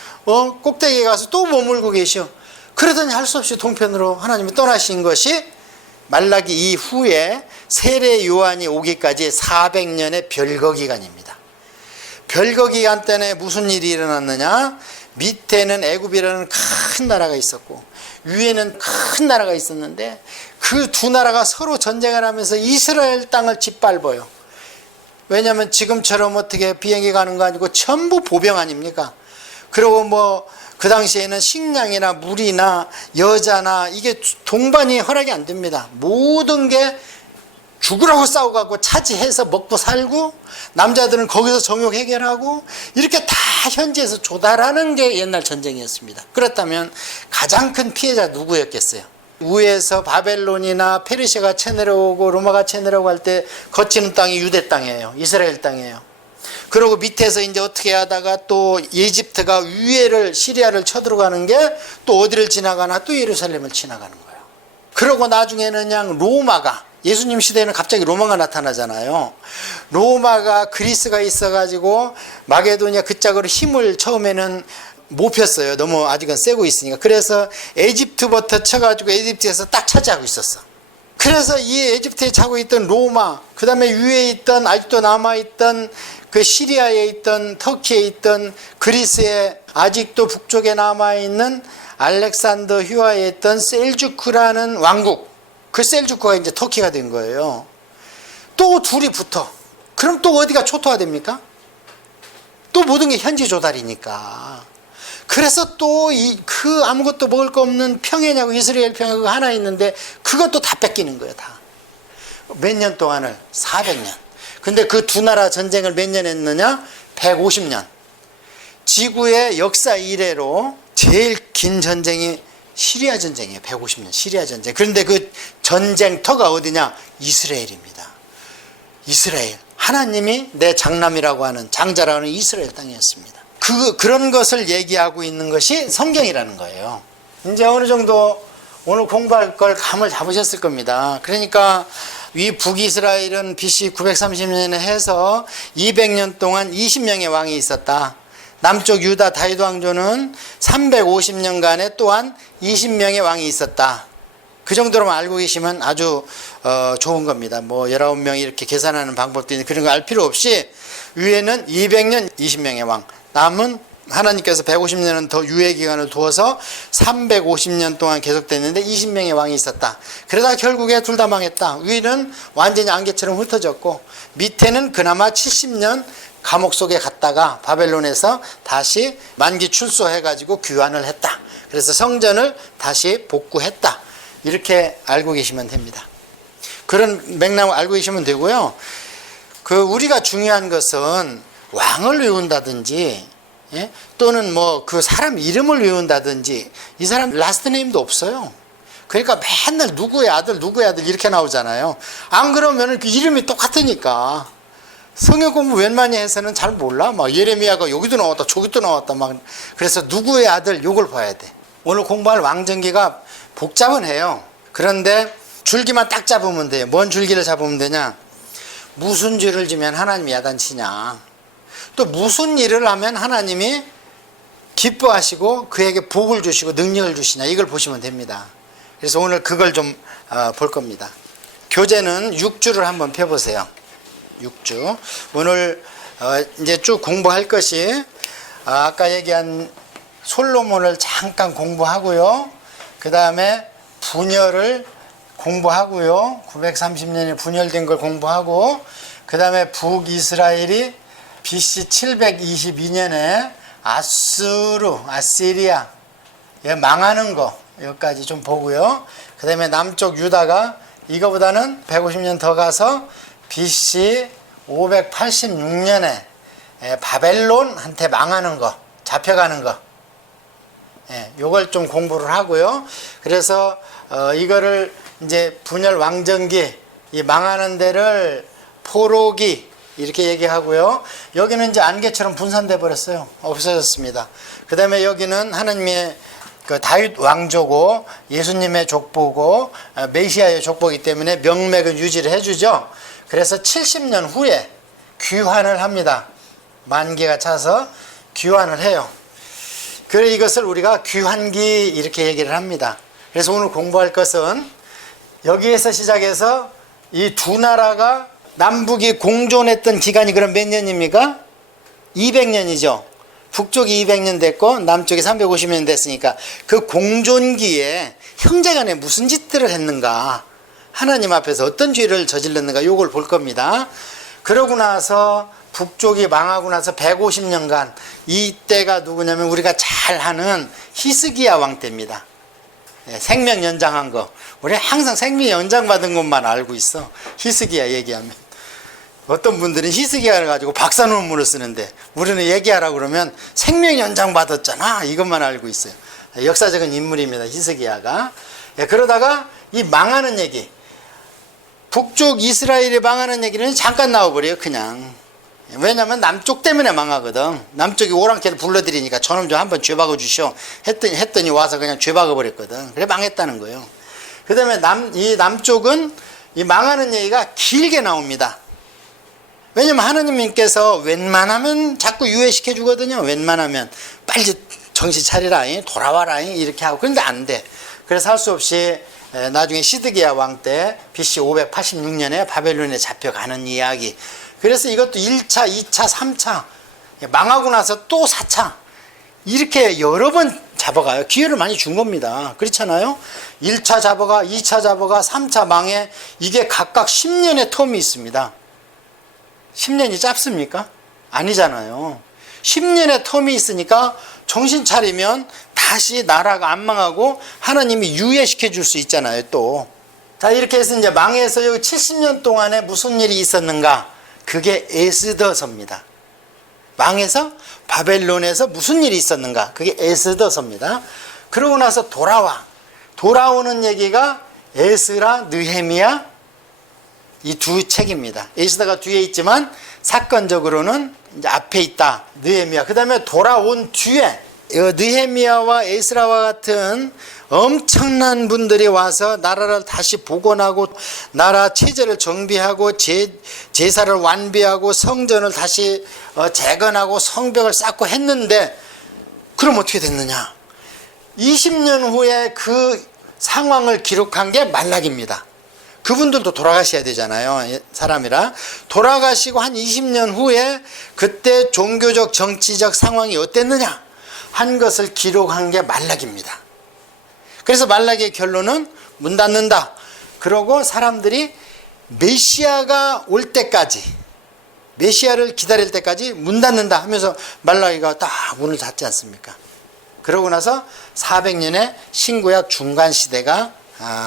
꼭대기에 가서 또 머물고 계셔. 그러더니 할 수 없이 동편으로 하나님이 떠나신 것이 말라기 이후에 세례 요한이 오기까지 400년의 별거 기간입니다. 별거 기간 때문에 무슨 일이 일어났느냐? 밑에는 애굽이라는 큰 나라가 있었고 위에는 큰 나라가 있었는데, 그 두 나라가 서로 전쟁을 하면서 이스라엘 땅을 짓밟아요. 왜냐하면 지금처럼 어떻게 비행기 가는 거 아니고 전부 보병 아닙니까? 그리고 뭐 그 당시에는 식량이나 물이나 여자나 이게 동반이 허락이 안 됩니다. 모든 게 죽으라고 싸우고 차지해서 먹고 살고, 남자들은 거기서 정욕 해결하고, 이렇게 다 현지에서 조달하는 게 옛날 전쟁이었습니다. 그렇다면 가장 큰 피해자 누구였겠어요? 위에서 바벨론이나 페르시아가 쳐내려오고 로마가 쳐내려오고 할 때 거치는 땅이 유대 땅이에요. 이스라엘 땅이에요. 그리고 밑에서 이제 어떻게 하다가 또 이집트가 위에를, 시리아를 쳐들어가는 게 또 어디를 지나가나 또 예루살렘을 지나가는 거예요. 그러고 나중에는 그냥 로마가, 예수님 시대에는 갑자기 로마가 나타나잖아요. 로마가 그리스가 있어가지고 마게도니아 그 짝으로 힘을 처음에는 못 폈어요. 너무 아직은 세고 있으니까. 그래서 에집트부터 쳐가지고 에집트에서 딱 차지하고 있었어. 그래서 이 에집트에 차고 있던 로마, 그 다음에 위에 있던, 아직도 남아있던 그 시리아에 있던, 터키에 있던, 그리스에 아직도 북쪽에 남아있는 알렉산더 휘하에 있던 셀주크라는 왕국, 그 셀주크가 이제 터키가 된 거예요. 또 둘이 붙어. 그럼 또 어디가 초토화됩니까? 또 모든 게 현지 조달이니까. 그래서 또 그 아무것도 먹을 거 없는 평야냐고, 이스라엘 평야 그거 하나 있는데 그것도 다 뺏기는 거예요. 다. 몇 년 동안을? 400년. 근데 그 두 나라 전쟁을 몇 년 했느냐? 150년. 지구의 역사 이래로 제일 긴 전쟁이 시리아 전쟁이에요. 150년 시리아 전쟁. 그런데 그 전쟁터가 어디냐? 이스라엘입니다. 이스라엘. 하나님이 내 장남이라고 하는, 장자라고 하는 이스라엘 땅이었습니다. 그런 것을 얘기하고 있는 것이 성경이라는 거예요. 이제 어느 정도 오늘 공부할 걸 감을 잡으셨을 겁니다. 그러니까 위 북이스라엘은 BC 930년에 해서 200년 동안 20명의 왕이 있었다. 남쪽 유다 다윗 왕조는 350년간에 또한 20명의 왕이 있었다. 그 정도로만 알고 계시면 아주 좋은 겁니다. 뭐 19명이 이렇게 계산하는 방법도 있는데 그런 거 알 필요 없이, 위에는 200년 20명의 왕, 남은 하나님께서 150년은 더 유예 기간을 두어서 350년 동안 계속됐는데 20명의 왕이 있었다. 그러다 결국에 둘 다 망했다. 위는 완전히 안개처럼 흩어졌고, 밑에는 그나마 70년 감옥 속에 갔다가 바벨론에서 다시 만기 출소해가지고 귀환을 했다. 그래서 성전을 다시 복구했다. 이렇게 알고 계시면 됩니다. 그런 맥락을 알고 계시면 되고요. 우리가 중요한 것은 왕을 외운다든지, 예? 또는 뭐 그 사람 이름을 외운다든지, 이 사람 라스트 네임도 없어요. 그러니까 맨날 누구의 아들 이렇게 나오잖아요. 안 그러면 그 이름이 똑같으니까. 성경 공부 웬만히 해서는 잘 몰라. 막 예레미야가 여기도 나왔다 저기도 나왔다 막. 그래서 누구의 아들 요걸 봐야 돼. 오늘 공부할 왕정기가 복잡은 해요. 그런데 줄기만 딱 잡으면 돼요. 뭔 줄기를 잡으면 되냐? 무슨 죄를 지면 하나님이 야단치냐, 또 무슨 일을 하면 하나님이 기뻐하시고 그에게 복을 주시고 능력을 주시냐, 이걸 보시면 됩니다. 그래서 오늘 그걸 좀 볼 겁니다. 교재는 6주를 한번 펴보세요. 6주. 오늘 이제 쭉 공부할 것이 아까 얘기한 솔로몬을 잠깐 공부하고요. 그 다음에 분열을 공부하고요. 930년에 분열된 걸 공부하고, 그 다음에 북이스라엘이 BC 722년에 아시리아 망하는 거, 여기까지 좀 보고요. 그 다음에 남쪽 유다가 이거보다는 150년 더 가서 BC 586년에 바벨론한테 망하는 거, 잡혀가는 거, 요걸 좀 공부를 하고요. 그래서 이거를 이제 분열 왕정기, 이 망하는 데를 포로기 이렇게 얘기하고요. 여기는 이제 안개처럼 분산돼 버렸어요. 없어졌습니다. 그 다음에 여기는 하나님의 그 다윗 왕조고 예수님의 족보고 메시아의 족보이기 때문에 명맥은 유지를 해주죠. 그래서 70년 후에 귀환을 합니다. 만기가 차서 귀환을 해요. 그래 이것을 우리가 귀환기 이렇게 얘기를 합니다. 그래서 오늘 공부할 것은 여기에서 시작해서 이 두 나라가 남북이 공존했던 기간이 그럼 몇 년입니까? 200년이죠. 북쪽이 200년 됐고 남쪽이 350년 됐으니까 그 공존기에 형제간에 무슨 짓들을 했는가, 하나님 앞에서 어떤 죄를 저질렀는가, 요걸 볼 겁니다. 그러고 나서 북쪽이 망하고 나서 150년간, 이때가 누구냐면 우리가 잘 아는 히스기야 왕 때입니다. 생명 연장한 거. 우리 항상 생명 연장 받은 것만 알고 있어. 히스기야 얘기하면. 어떤 분들은 히스기야를 가지고 박사 논문을 쓰는데 우리는 얘기하라고 그러면 생명 연장 받았잖아, 이것만 알고 있어요. 역사적인 인물입니다, 히스기야가. 그러다가 이 망하는 얘기, 북쪽 이스라엘이 망하는 얘기는 잠깐 나와버려요, 그냥. 왜냐면 남쪽 때문에 망하거든. 남쪽이 오랑캐를 불러들이니까 저놈 좀 한번 죄박아 주시오 했더니 와서 그냥 죄박아 버렸거든. 그래 망했다는 거예요. 그 다음에 이 남쪽은 이 망하는 얘기가 길게 나옵니다. 왜냐면 하나님께서 웬만하면 자꾸 유예시켜 주거든요. 웬만하면 빨리 정신 차리라, 돌아와라 이렇게 하고. 그런데 안 돼. 그래서 할 수 없이 나중에 시드기야 왕 때 BC 586년에 바벨론에 잡혀가는 이야기. 그래서 이것도 1차, 2차, 3차 망하고 나서 또 4차 이렇게 여러 번 잡아가요. 기회를 많이 준 겁니다. 그렇잖아요. 1차 잡아가, 2차 잡아가, 3차 망해. 이게 각각 10년의 텀이 있습니다. 10년이 짧습니까? 아니잖아요. 10년의 텀이 있으니까 정신 차리면 다시 나라가 안 망하고 하나님이 유예시켜 줄 수 있잖아요, 또. 자, 이렇게 해서 이제 망해서 여기 70년 동안에 무슨 일이 있었는가? 그게 에스더서입니다. 망해서 바벨론에서 무슨 일이 있었는가? 그게 에스더서입니다. 그러고 나서 돌아오는 얘기가 에스라, 느헤미야, 이 두 책입니다. 에스더가 뒤에 있지만 사건적으로는 이제 앞에 있다, 느헤미야. 그 다음에 돌아온 뒤에 느헤미야와 에스라와 같은 엄청난 분들이 와서 나라를 다시 복원하고 나라 체제를 정비하고 제사를 완비하고 성전을 다시 재건하고 성벽을 쌓고 했는데, 그럼 어떻게 됐느냐? 20년 후에 그 상황을 기록한 게 말락입니다. 그분들도 돌아가셔야 되잖아요, 사람이라. 돌아가시고 한 20년 후에 그때 종교적 정치적 상황이 어땠느냐 한 것을 기록한 게 말락입니다. 그래서 말락의 결론은 문 닫는다. 그러고 사람들이 메시아가 올 때까지, 메시아를 기다릴 때까지 문 닫는다 하면서 말라기가 딱 문을 닫지 않습니까? 그러고 나서 400년의 신구약 중간 시대가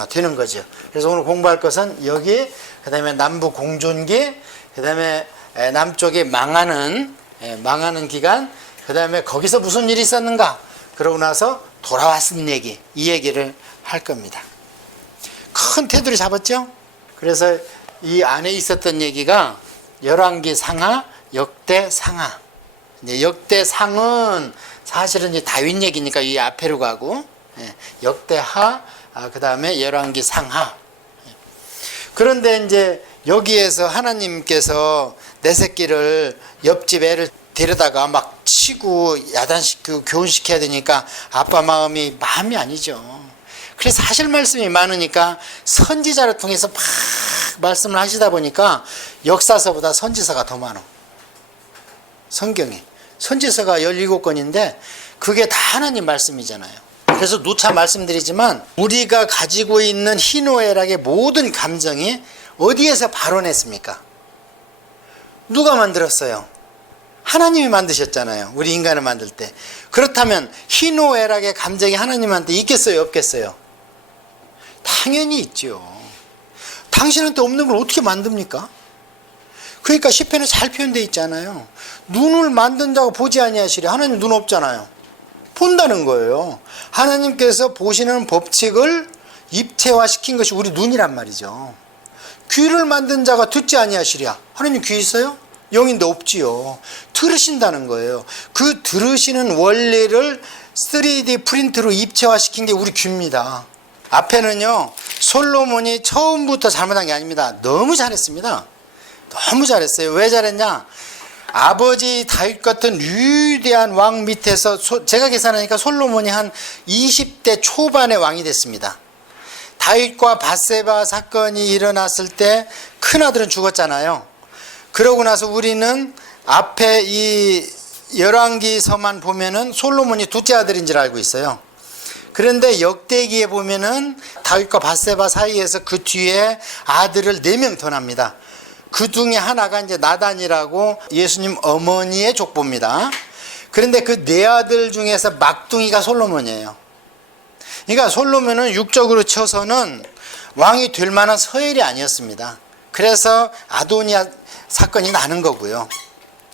되는 거죠. 그래서 오늘 공부할 것은 여기, 그 다음에 남부 공존기, 그 다음에 남쪽에 망하는 기간, 그 다음에 거기서 무슨 일이 있었는가, 그러고 나서 돌아왔은 얘기, 이 얘기를 할 겁니다. 큰 테두리 잡았죠? 그래서 이 안에 있었던 얘기가 열왕기 상하, 역대 상하. 이제 역대 상은 사실은 이제 다윗 얘기니까 이 앞에로 가고, 역대하, 그 다음에 열왕기 상하. 그런데 이제 여기에서 하나님께서 내 새끼를 옆집 애를 데려다가 막 치고 야단시키고 교훈시켜야 되니까 아빠 마음이 아니죠. 그래서 사실 말씀이 많으니까 선지자를 통해서 막 말씀을 하시다 보니까 역사서보다 선지서가 더 많아. 성경에 선지서가 17권인데 그게 다 하나님 말씀이잖아요. 그래서 누차 말씀드리지만 우리가 가지고 있는 희노애락의 모든 감정이 어디에서 발원했습니까? 누가 만들었어요? 하나님이 만드셨잖아요. 우리 인간을 만들 때. 그렇다면 희노애락의 감정이 하나님한테 있겠어요? 없겠어요? 당연히 있죠. 당신한테 없는 걸 어떻게 만듭니까? 그러니까 시편에 잘 표현되어 있잖아요. 눈을 만든 자가 보지 아니하시리. 하나님 눈 없잖아요. 본다는 거예요. 하나님께서 보시는 법칙을 입체화시킨 것이 우리 눈이란 말이죠. 귀를 만든 자가 듣지 아니하시랴. 하나님 귀 있어요? 영인데 없지요. 들으신다는 거예요. 그 들으시는 원리를 3D 프린트로 입체화시킨 게 우리 귀입니다. 앞에는요, 솔로몬이 처음부터 잘못한 게 아닙니다. 너무 잘했습니다. 너무 잘했어요. 왜 잘했냐? 아버지 다윗 같은 위대한 왕 밑에서 제가 계산하니까 솔로몬이 한 20대 초반의 왕이 됐습니다. 다윗과 밧세바 사건이 일어났을 때 큰아들은 죽었잖아요. 그러고 나서 우리는 앞에 이 열왕기서만 보면은 솔로몬이 둘째 아들인 줄 알고 있어요. 그런데 역대기에 보면은 다윗과 밧세바 사이에서 그 뒤에 아들을 4명 더 납니다. 그 중에 하나가 이제 나단이라고 예수님 어머니의 족보입니다. 그런데 그 4아들 중에서 막둥이가 솔로몬이에요. 그러니까 솔로몬은 육적으로 쳐서는 왕이 될 만한 서열이 아니었습니다. 그래서 아도니아 사건이 나는 거고요.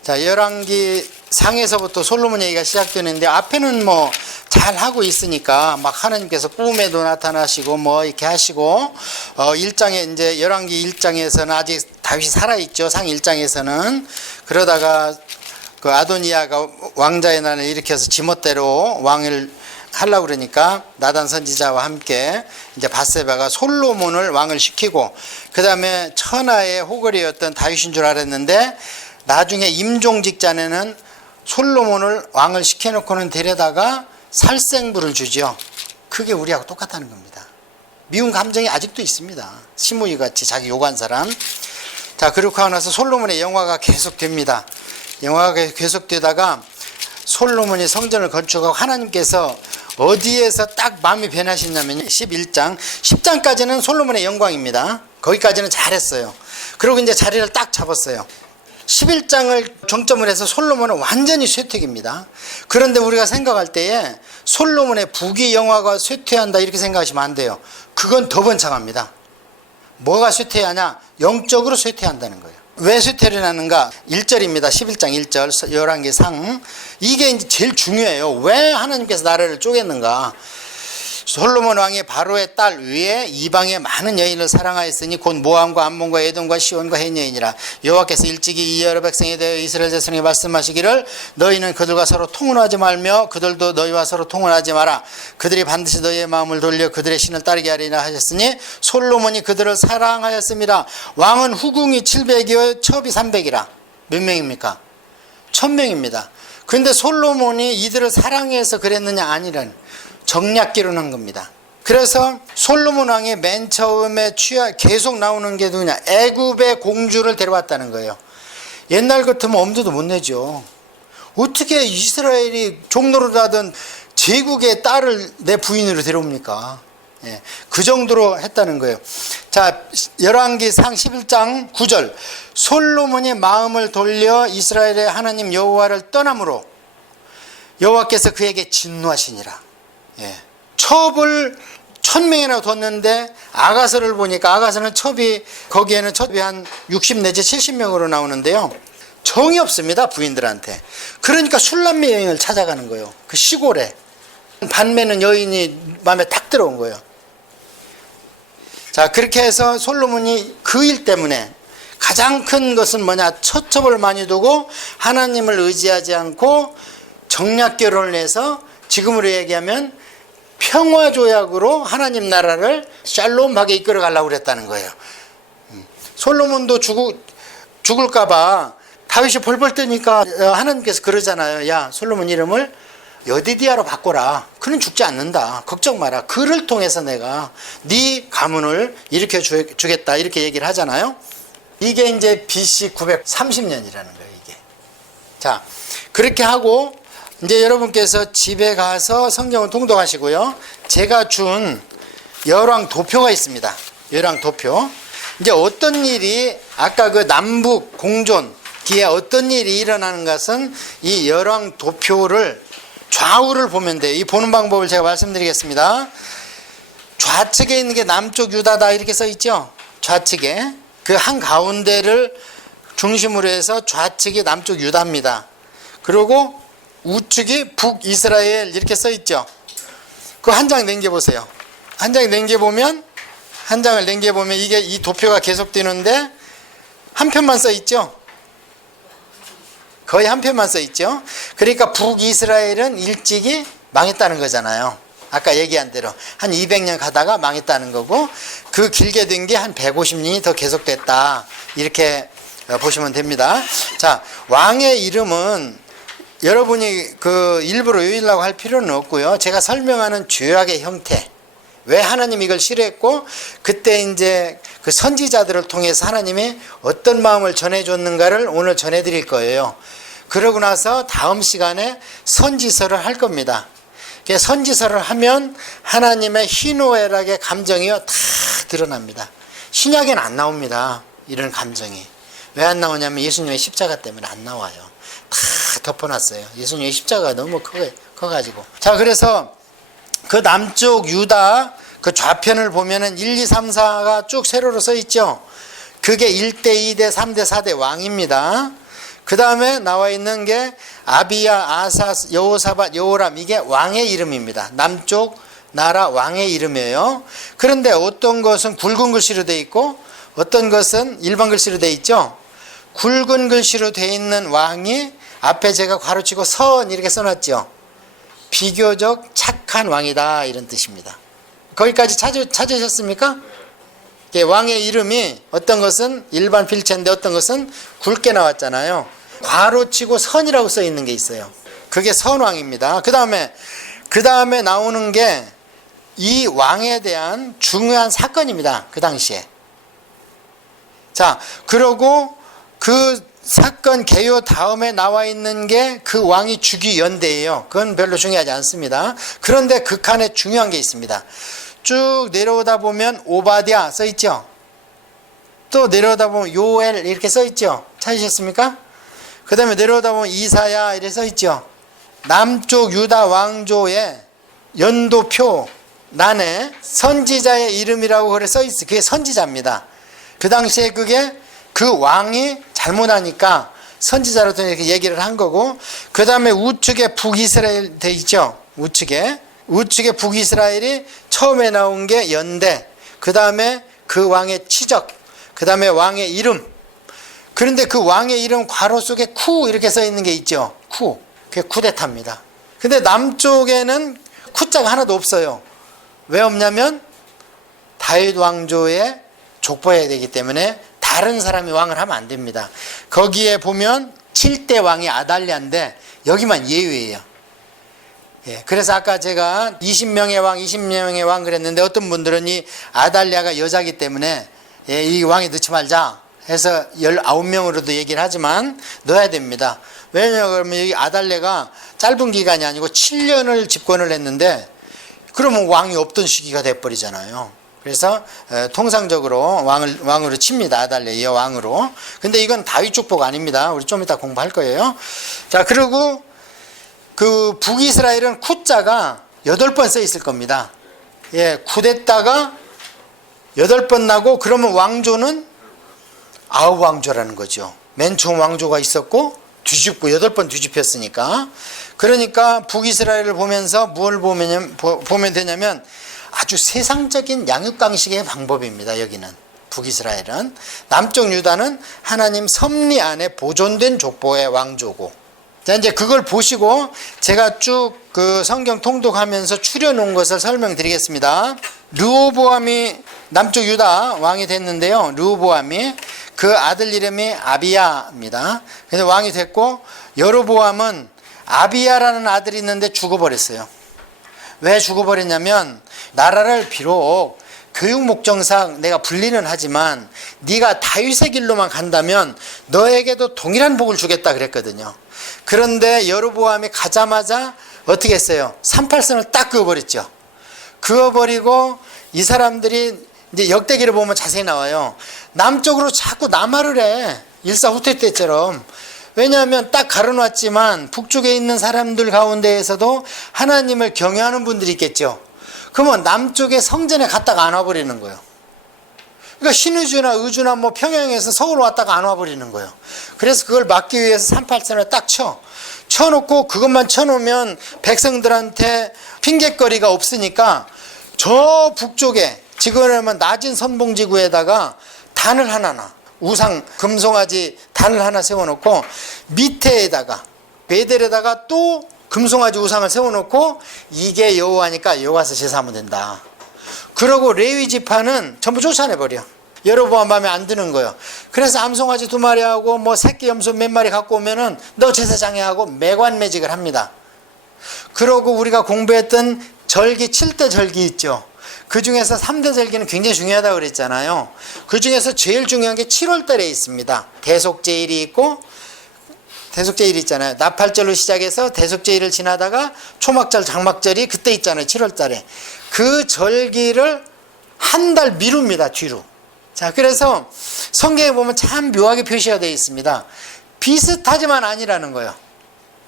자, 열왕기 상에서부터 솔로몬 얘기가 시작되는데 앞에는 뭐 잘 하고 있으니까 막 하나님께서 꿈에도 나타나시고 뭐 이렇게 하시고 1장에 이제 열왕기 1장에서는 아직 다윗이 살아 있죠. 상 1장에서는. 그러다가 그 아도니아가 왕자의 난을 일으켜서 지멋대로 왕을 하려고 그러니까 나단 선지자와 함께 이제 밧세바가 솔로몬을 왕을 시키고 그다음에 천하의 호걸이었던 다윗인 줄 알았는데 나중에 임종직 자네는 솔로몬을 왕을 시켜놓고는 데려다가 살생부를 주죠. 그게 우리하고 똑같다는 겁니다. 미운 감정이 아직도 있습니다. 시므이 같이 자기 욕한 사람. 자, 그렇게 하고 나서 솔로몬의 영화가 계속됩니다. 영화가 계속되다가 솔로몬이 성전을 건축하고 하나님께서 어디에서 딱 마음이 변하시냐면 11장 10장까지는 솔로몬의 영광입니다. 거기까지는 잘했어요. 그리고 이제 자리를 딱 잡았어요. 11장을 정점을 해서 솔로몬은 완전히 쇠퇴입니다. 그런데 우리가 생각할 때에 솔로몬의 부귀 영화가 쇠퇴한다 이렇게 생각하시면 안 돼요. 그건 더 번창합니다. 뭐가 쇠퇴하냐? 영적으로 쇠퇴한다는 거예요. 왜 쇠퇴를 하는가? 1절입니다. 11장 1절 열왕기 상. 이게 이제 제일 중요해요. 왜 하나님께서 나라를 쪼갰는가? 솔로몬 왕이 바로의 딸 위에 이방의 많은 여인을 사랑하였으니 곧 모함과 암몬과 에돔과 시온과 헷 여인이라. 여호와께서 일찍이 이 여러 백성에 대하여 이스라엘 자손에게 말씀하시기를 너희는 그들과 서로 통혼하지 말며 그들도 너희와 서로 통혼하지 마라. 그들이 반드시 너희의 마음을 돌려 그들의 신을 따르게 하리라 하셨으니 솔로몬이 그들을 사랑하였습니다. 왕은 후궁이 700이요 첩이 300이라. 몇 명입니까? 1000명입니다. 그런데 솔로몬이 이들을 사랑해서 그랬느냐? 아니라는 정략기론한 겁니다. 그래서 솔로몬 왕이 맨 처음에 계속 나오는 게 누구냐? 애굽의 공주를 데려왔다는 거예요. 옛날 같으면 엄두도 못 내죠. 어떻게 이스라엘이 종노릇하던 제국의 딸을 내 부인으로 데려옵니까? 예, 그 정도로 했다는 거예요. 자, 열왕기 상 11장 9절 솔로몬이 마음을 돌려 이스라엘의 하나님 여호와를 떠남으로 1000명이나 뒀는데 아가서를 보니까 아가서는 거기에는 첩이 한 60 내지 70명으로 나오는데요. 정이 없습니다, 부인들한테. 그러니까 술람매 여인을 찾아가는 거예요. 그 시골에. 반매는 여인이 마음에 딱 들어온 거예요. 자, 그렇게 해서 솔로몬이 그 일 때문에 가장 큰 것은 뭐냐? 처첩을 많이 두고 하나님을 의지하지 않고 정략 결혼을 해서 지금으로 얘기하면 평화조약으로 하나님 나라를 샬롬하게 이끌어 가려고 그랬다는 거예요. 솔로몬도 죽을까봐 다윗이 벌벌 뜨니까 하나님께서 그러잖아요. 야, 솔로몬 이름을 여디디아로 바꿔라. 그는 죽지 않는다. 걱정 마라. 그를 통해서 내가 네 가문을 일으켜 주겠다. 이렇게 얘기를 하잖아요. 이게 이제 BC 930년이라는 거예요, 이게. 자, 그렇게 하고 이제 여러분께서 집에 가서 성경을 통독하시고요. 제가 준 열왕 도표가 있습니다. 열왕 도표. 이제 어떤 일이 아까 그 남북 공존기에 어떤 일이 일어나는 것은 이 열왕 도표를 좌우를 보면 돼요. 이 보는 방법을 제가 말씀드리겠습니다. 좌측에 있는 게 남쪽 유다다 이렇게 써 있죠. 좌측에 그 한가운데를 중심으로 해서 좌측이 남쪽 유다입니다. 그리고 우측이 북이스라엘 이렇게 써 있죠. 그 한 장 넘겨보세요. 한 장 넘겨보면 이게 이 도표가 계속되는데 한 편만 써 있죠. 거의 한 편만 써 있죠. 그러니까 북이스라엘은 일찍이 망했다는 거잖아요. 아까 얘기한 대로 한 200년 가다가 망했다는 거고, 그 길게 된 게 한 150년이 더 계속됐다 이렇게 보시면 됩니다. 자, 왕의 이름은 여러분이 그 일부러 외우려고 할 필요는 없고요. 제가 설명하는 죄악의 형태, 왜 하나님 이걸 싫어했고 그때 이제 그 선지자들을 통해서 하나님이 어떤 마음을 전해줬는가를 오늘 전해드릴 거예요. 그러고 나서 다음 시간에 선지서를 할 겁니다. 선지서를 하면 하나님의 희노애락의 감정이 다 드러납니다. 신약에는 안 나옵니다. 이런 감정이. 왜 안 나오냐면 예수님의 십자가 때문에 안 나와요. 다 덮어놨어요. 예수님의 십자가가 너무 커가지고. 자, 그래서 그 남쪽 유다 그 좌편을 보면은 1, 2, 3, 4가 쭉 세로로 써 있죠. 그게 1대, 2대, 3대, 4대 왕입니다. 그 다음에 나와 있는 게 아비야, 아사, 여호사밧, 여호람, 이게 왕의 이름입니다. 남쪽 나라 왕의 이름이에요. 그런데 어떤 것은 굵은 글씨로 돼 있고 어떤 것은 일반 글씨로 돼 있죠. 굵은 글씨로 돼 있는 왕이 앞에 제가 괄호치고 선 이렇게 써놨죠. 비교적 착한 왕이다 이런 뜻입니다. 거기까지 찾으셨습니까? 왕의 이름이 어떤 것은 일반 필체인데 어떤 것은 굵게 나왔잖아요. 괄호치고 선이라고 써 있는 게 있어요. 그게 선왕입니다. 그 다음에 나오는 게 이 왕에 대한 중요한 사건입니다. 그 당시에. 자, 그러고 그 사건 개요 다음에 나와 있는 게 그 왕이 주기 연대예요. 그건 별로 중요하지 않습니다. 그런데 그 칸에 중요한 게 있습니다. 쭉 내려오다 보면 오바댜 써 있죠. 또 내려오다 보면 요엘 이렇게 써 있죠. 찾으셨습니까? 그 다음에 내려오다 보면 이사야 이렇게 써 있죠. 남쪽 유다 왕조의 연도표 난에 선지자의 이름이라고 그래 써 있어요. 그게 선지자입니다. 그 당시에 그게 그 왕이 잘못하니까 선지자로 이렇게 얘기를 한 거고, 그 다음에 우측에 북이스라엘 돼 있죠. 우측에 북이스라엘이 처음에 나온 게 연대, 그 다음에 그 왕의 치적, 그 다음에 왕의 이름. 그런데 그 왕의 이름 괄호 속에 쿠 이렇게 써 있는 게 있죠. 쿠. 그게 쿠데타입니다. 근데 남쪽에는 쿠자가 하나도 없어요. 왜 없냐면 다윗 왕조에 족보해야 되기 때문에 다른 사람이 왕을 하면 안 됩니다. 거기에 보면 7대 왕이 아달랴인데 여기만 예외예요. 예, 그래서 아까 제가 20명의 왕 그랬는데 어떤 분들은 이 아달랴가 여자기 때문에 이 왕에 넣지 말자 해서 19명으로도 얘기를 하지만 넣어야 됩니다. 왜냐하면 여기 아달랴가 짧은 기간이 아니고 7년을 집권을 했는데 그러면 왕이 없던 시기가 돼버리잖아요. 그래서 통상적으로 왕으로 칩니다. 아달랴 여왕으로. 근데 이건 다윗 족보가 아닙니다. 우리 좀 이따 공부할 거예요. 자, 그리고 그 북이스라엘은 쿠자가 8번 써 있을 겁니다. 구됐다가 8번 나고, 그러면 왕조는 9왕조라는 거죠. 맨 처음 왕조가 있었고 뒤집고 8번 뒤집혔으니까. 그러니까 북이스라엘을 보면서 뭘 보면 되냐면 아주 세상적인 양육강식의 방법입니다. 여기는 북이스라엘은. 남쪽 유다는 하나님 섭리 안에 보존된 족보의 왕조고. 자, 이제 그걸 보시고 제가 쭉 그 성경 통독하면서 추려놓은 것을 설명드리겠습니다. 르호보암이 남쪽 유다 왕이 됐는데요. 르호보암이 그 아들 이름이 아비야입니다. 그래서 왕이 됐고, 여로보암은 아비야라는 아들이 있는데 죽어버렸어요. 왜 죽어버렸냐면, 나라를 비록 교육 목적상 내가 분리는 하지만 네가 다윗의 길로만 간다면 너에게도 동일한 복을 주겠다 그랬거든요. 그런데 여로보암이 가자마자 어떻게 했어요? 38선을 딱 그어버렸죠. 그어버리고 이 사람들이 이제 역대기를 보면 자세히 나와요. 남쪽으로 자꾸 남하를 해. 일사후퇴 때처럼. 왜냐하면 딱 가로놨지만 북쪽에 있는 사람들 가운데에서도 하나님을 경외하는 분들이 있겠죠. 그러면 남쪽에 성전에 갔다가 안 와버리는 거예요. 그러니까 신의주나 의주나 뭐 평양에서 서울 왔다가 안 와버리는 거예요. 그래서 그걸 막기 위해서 38선을 딱 쳐놓고, 그것만 쳐놓으면 백성들한테 핑곗거리가 없으니까 저 북쪽에 지금 낮은 선봉지구에다가 단을 하나 놔. 우상 금송아지 단을 하나 세워놓고, 밑에다가 베델에다가 또 금송아지 우상을 세워놓고, 이게 여호와니까 여호와서 제사하면 된다. 그러고 레위 지파는 전부 쫓아내버려. 여로보암 마음에 안 드는 거예요. 그래서 암송아지 2마리하고 뭐 새끼 염소 몇 마리 갖고 오면은 너 제사장에 하고 매관매직을 합니다. 그러고 우리가 공부했던 절기 7대 절기 있죠. 그 중에서 3대 절기는 굉장히 중요하다고 그랬잖아요. 그 중에서 제일 중요한 게 7월 달에 있습니다. 대속제일이 있고, 대속제일 있잖아요. 나팔절로 시작해서 대속제일을 지나다가 초막절, 장막절이 그때 있잖아요. 7월 달에. 그 절기를 한 달 미룹니다. 뒤로. 자, 그래서 성경에 보면 참 묘하게 표시가 되어 있습니다. 비슷하지만 아니라는 거예요.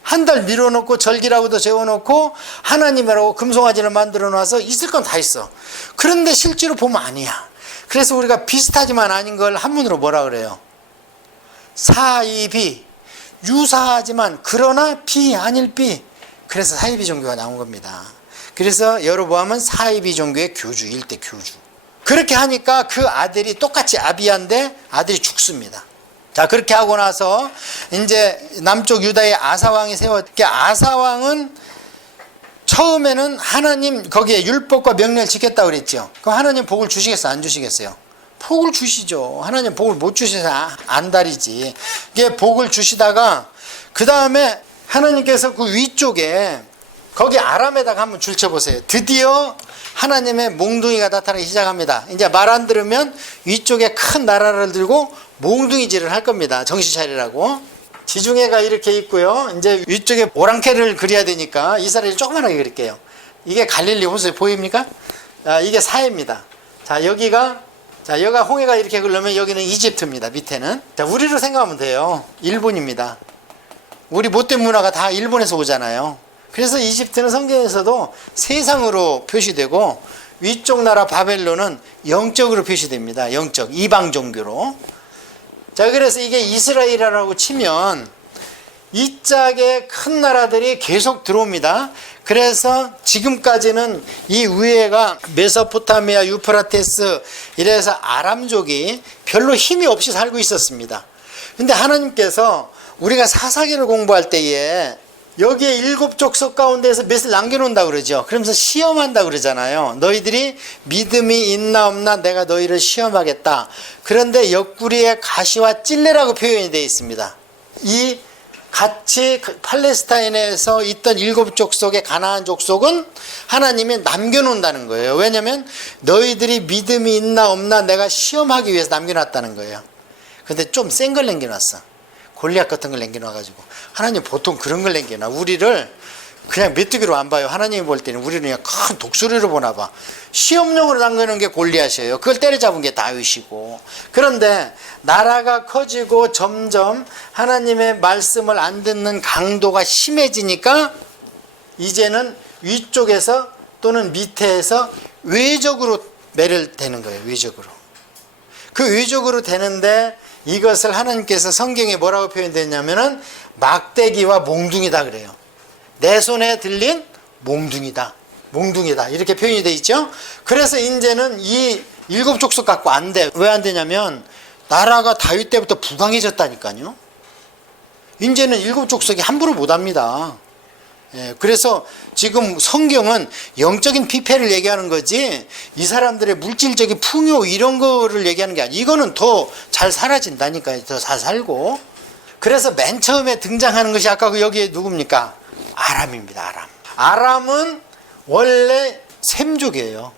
한 달 미뤄놓고 절기라고도 재워놓고 하나님이라고 금송아지를 만들어 놔서 있을 건 다 있어. 그런데 실제로 보면 아니야. 그래서 우리가 비슷하지만 아닌 걸 한문으로 뭐라 그래요? 사이비. 유사하지만 그러나 비 아닐 비. 그래서 사이비 종교가 나온 겁니다. 그래서 여로보암은 사이비 종교의 교주, 일대 교주. 그렇게 하니까 그 아들이 똑같이 아비야인데 아들이 죽습니다. 자, 그렇게 하고 나서 이제 남쪽 유다의 아사왕이 아사왕은 처음에는 하나님 거기에 율법과 명령을 지켰다고 그랬죠. 그럼 하나님 복을 주시겠어요? 안 주시겠어요? 복을 주시죠. 하나님 복을 못 주셔서 안달이지. 이게 복을 주시다가 그 다음에 하나님께서 그 위쪽에 거기 아람에다가 한번 줄쳐보세요. 드디어 하나님의 몽둥이가 나타나기 시작합니다. 이제 말 안 들으면 위쪽에 큰 나라를 들고 몽둥이질을 할 겁니다. 정신 차리라고. 지중해가 이렇게 있고요. 이제 위쪽에 오랑캐를 그려야 되니까 이스라엘이 조그만하게 그릴게요. 이게 갈릴리 호수 보입니까? 이게 사해입니다. 자, 여기가 홍해가 이렇게 흐르면 여기는 이집트입니다. 밑에는. 자, 우리로 생각하면 돼요. 일본입니다. 우리 못된 문화가 다 일본에서 오잖아요. 그래서 이집트는 성경에서도 세상으로 표시되고, 위쪽 나라 바벨론은 영적으로 표시됩니다. 영적, 이방 종교로. 자, 그래서 이게 이스라엘이라고 치면 이 짝의 큰 나라들이 계속 들어옵니다. 그래서 지금까지는 이 위에가 메소포타미아, 유프라테스 이래서 아람족이 별로 힘이 없이 살고 있었습니다. 근데 하나님께서 우리가 사사기를 공부할 때에 여기에 7족속 가운데에서 몇을 남겨놓는다 그러죠. 그러면서 시험한다 그러잖아요. 너희들이 믿음이 있나 없나 내가 너희를 시험하겠다. 그런데 옆구리에 가시와 찔레라고 표현이 되어 있습니다. 이 같이 팔레스타인에서 있던 7족속의 가나안 족속은 하나님이 남겨놓는다는 거예요. 왜냐하면 너희들이 믿음이 있나 없나 내가 시험하기 위해서 남겨놨다는 거예요. 근데 좀 센 걸 남겨놨어. 골리앗 같은 걸 남겨놔가지고. 하나님 보통 그런 걸 남겨놔. 우리를 그냥 메뚜기로 안 봐요. 하나님이 볼 때는 우리는 그냥 큰 독수리로 보나 봐. 시험용으로 남겨놓은 게 골리앗이에요. 그걸 때려잡은 게 다윗이고. 그런데 나라가 커지고 점점 하나님의 말씀을 안 듣는 강도가 심해지니까 이제는 위쪽에서 또는 밑에서 외적으로 매를되는 거예요. 외적으로. 그 외적으로 되는데 이것을 하나님께서 성경에 뭐라고 표현됐냐면은 막대기와 몽둥이다 그래요. 내 손에 들린 몽둥이다. 몽둥이다. 이렇게 표현이 돼 있죠. 그래서 이제는 이 7족속 갖고 안 돼. 왜 안 되냐면 나라가 다윗 때부터 부강해졌다니까요. 이제는 7족속이 함부로 못 합니다. 예, 그래서 지금 성경은 영적인 피폐를 얘기하는 거지 이 사람들의 물질적인 풍요 이런 거를 얘기하는 게 아니에요. 이거는 더 잘 사라진다니까요. 더 잘 살고. 그래서 맨 처음에 등장하는 것이 아까 그 여기에 누굽니까? 아람입니다. 아람. 아람은 원래 셈족이에요.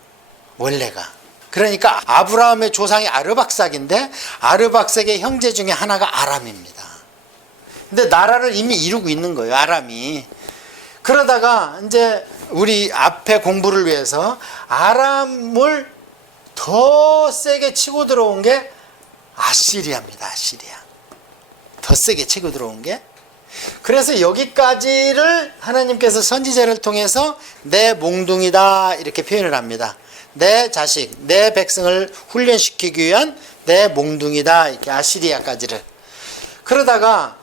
원래가. 그러니까 아브라함의 조상이 아르박삭인데 아르박삭의 형제 중에 하나가 아람입니다. 근데 나라를 이미 이루고 있는 거예요. 아람이. 그러다가 이제 우리 앞에 공부를 위해서 아람을 더 세게 치고 들어온 게 아시리아입니다. 아시리아. 더 세게 치고 들어온 게. 그래서 여기까지를 하나님께서 선지자를 통해서 내 몽둥이다 이렇게 표현을 합니다. 내 자식, 내 백성을 훈련시키기 위한 내 몽둥이다 이렇게 아시리아까지를. 그러다가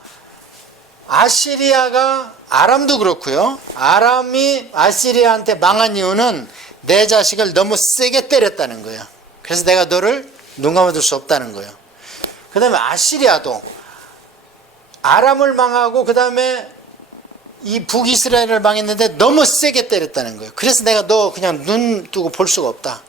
아시리아가 아람도 그렇고요. 아람이 아시리아한테 망한 이유는 내 자식을 너무 세게 때렸다는 거예요. 그래서 내가 너를 눈 감아둘 수 없다는 거예요. 그 다음에 아시리아도 아람을 망하고 그 다음에 이 북이스라엘을 망했는데 너무 세게 때렸다는 거예요. 그래서 내가 너 그냥 눈 뜨고 볼 수가 없다.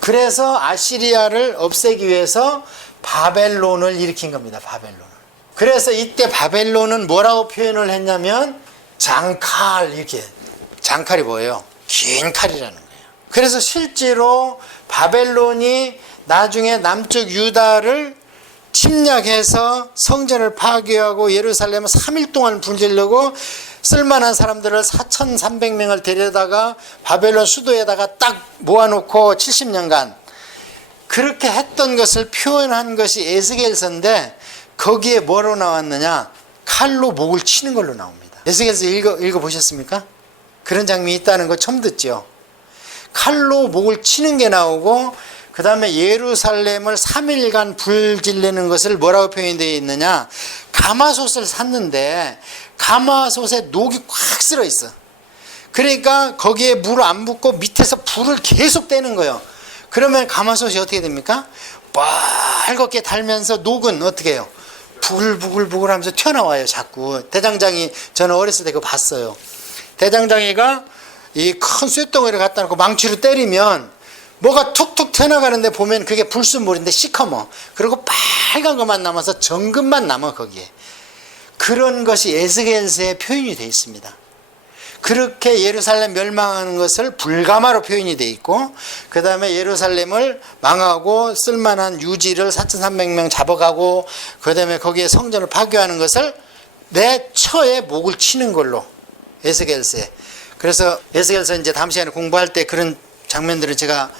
그래서 아시리아를 없애기 위해서 바벨론을 일으킨 겁니다. 바벨론을. 그래서 이때 바벨론은 뭐라고 표현을 했냐면 장칼 이렇게. 장칼이 뭐예요? 긴 칼이라는 거예요. 그래서 실제로 바벨론이 나중에 남쪽 유다를 침략해서 성전을 파괴하고 예루살렘을 3일 동안 분질르고 쓸만한 사람들을 4,300명을 데려다가 바벨론 수도에다가 딱 모아놓고 70년간 그렇게 했던 것을 표현한 것이 에스겔서인데 거기에 뭐로 나왔느냐? 칼로 목을 치는 걸로 나옵니다. 에스겔서 읽어보셨습니까? 그런 장면이 있다는 거 처음 듣죠? 칼로 목을 치는 게 나오고 그 다음에 예루살렘을 3일간 불질내는 것을 뭐라고 표현되어 있느냐? 가마솥을 샀는데 가마솥에 녹이 꽉 쓸어 있어. 그러니까 거기에 물 안 붓고 밑에서 불을 계속 떼는 거예요. 그러면 가마솥이 어떻게 됩니까? 빨갛게 달면서 녹은 어떻게 해요? 부글부글 하면서 튀어나와요. 자꾸. 대장장이 저는 어렸을 때 그거 봤어요. 대장장이가 이 큰 쇳덩이를 갖다 놓고 망치로 때리면 뭐가 툭툭 튀어나가는데 보면 그게 불순물인데 시커먼. 그리고 빨간 것만 남아서 정금만 남아 거기에. 그런 것이 에스겔서에 표현이 되어 있습니다. 그렇게 예루살렘 멸망하는 것을 불가마로 표현이 되어 있고 그 다음에 예루살렘을 망하고 쓸만한 유지를 4,300명 잡아가고 그 다음에 거기에 성전을 파괴하는 것을 내 처에 목을 치는 걸로 에스겔서에. 그래서 에스겔서 이제 다음 시간에 공부할 때 그런 장면들을 제가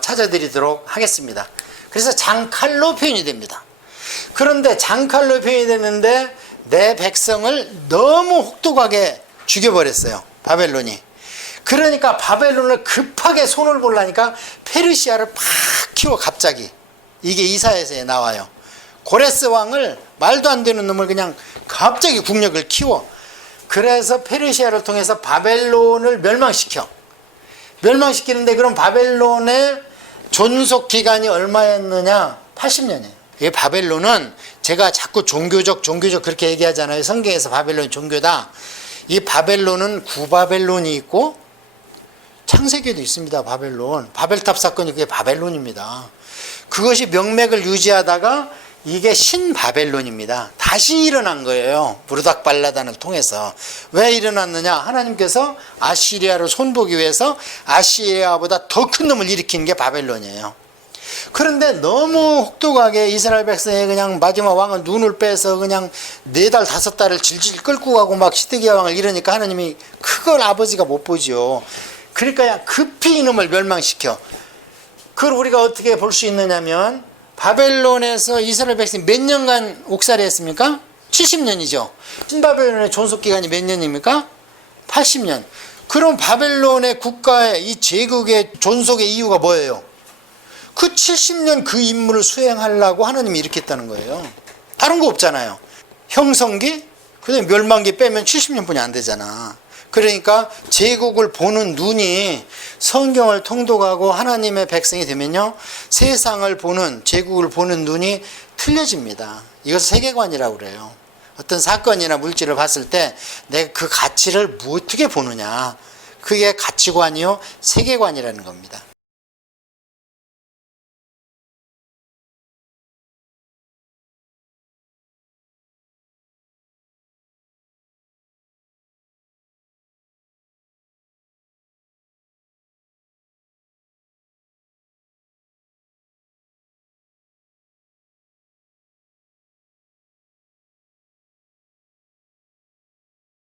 찾아드리도록 하겠습니다. 그래서 장칼로 표현이 됩니다. 그런데 장칼로 표현이 되는데 내 백성을 너무 혹독하게 죽여버렸어요. 바벨론이. 그러니까 바벨론을 급하게 손을 보려니까 페르시아를 팍 키워 갑자기. 이게 이사야서에 나와요. 고레스 왕을 말도 안 되는 놈을 그냥 갑자기 국력을 키워. 그래서 페르시아를 통해서 바벨론을 멸망시켜. 멸망시키는데 그럼 바벨론의 존속 기간이 얼마였느냐? 80년이에요. 이 바벨론은 제가 자꾸 종교적 그렇게 얘기하잖아요. 성경에서 바벨론이 종교다. 이 바벨론은 구바벨론이 있고 창세기에도 있습니다. 바벨론. 바벨탑 사건이 그게 바벨론입니다. 그것이 명맥을 유지하다가 이게 신바벨론입니다. 다시 일어난 거예요. 부르닥발라단을 통해서. 왜 일어났느냐? 하나님께서 아시리아를 손보기 위해서 아시리아보다 더 큰 놈을 일으키는 게 바벨론이에요. 그런데 너무 혹독하게 이스라엘 백성이 그냥 마지막 왕은 눈을 빼서 그냥 4달 5달을 질질 끌고 가고 막 시드기야 왕을 이러니까 하나님이 그걸 아버지가 못 보죠. 그러니까 급히 이놈을 멸망시켜. 그걸 우리가 어떻게 볼 수 있느냐면 바벨론에서 이스라엘 백성이 몇 년간 옥살이 했습니까? 70년이죠. 신바벨론의 존속기간이 몇 년입니까? 80년. 그럼 바벨론의 국가의 이 제국의 존속의 이유가 뭐예요? 그 70년 그 임무를 수행하려고 하나님이 이렇게 했다는 거예요. 다른 거 없잖아요. 형성기, 그다음에 멸망기 빼면 70년뿐이 안 되잖아. 그러니까 제국을 보는 눈이 성경을 통독하고 하나님의 백성이 되면요, 세상을 보는, 제국을 보는 눈이 틀려집니다. 이것을 세계관이라고 그래요. 어떤 사건이나 물질을 봤을 때 내가 그 가치를 어떻게 보느냐, 그게 가치관이요 세계관이라는 겁니다.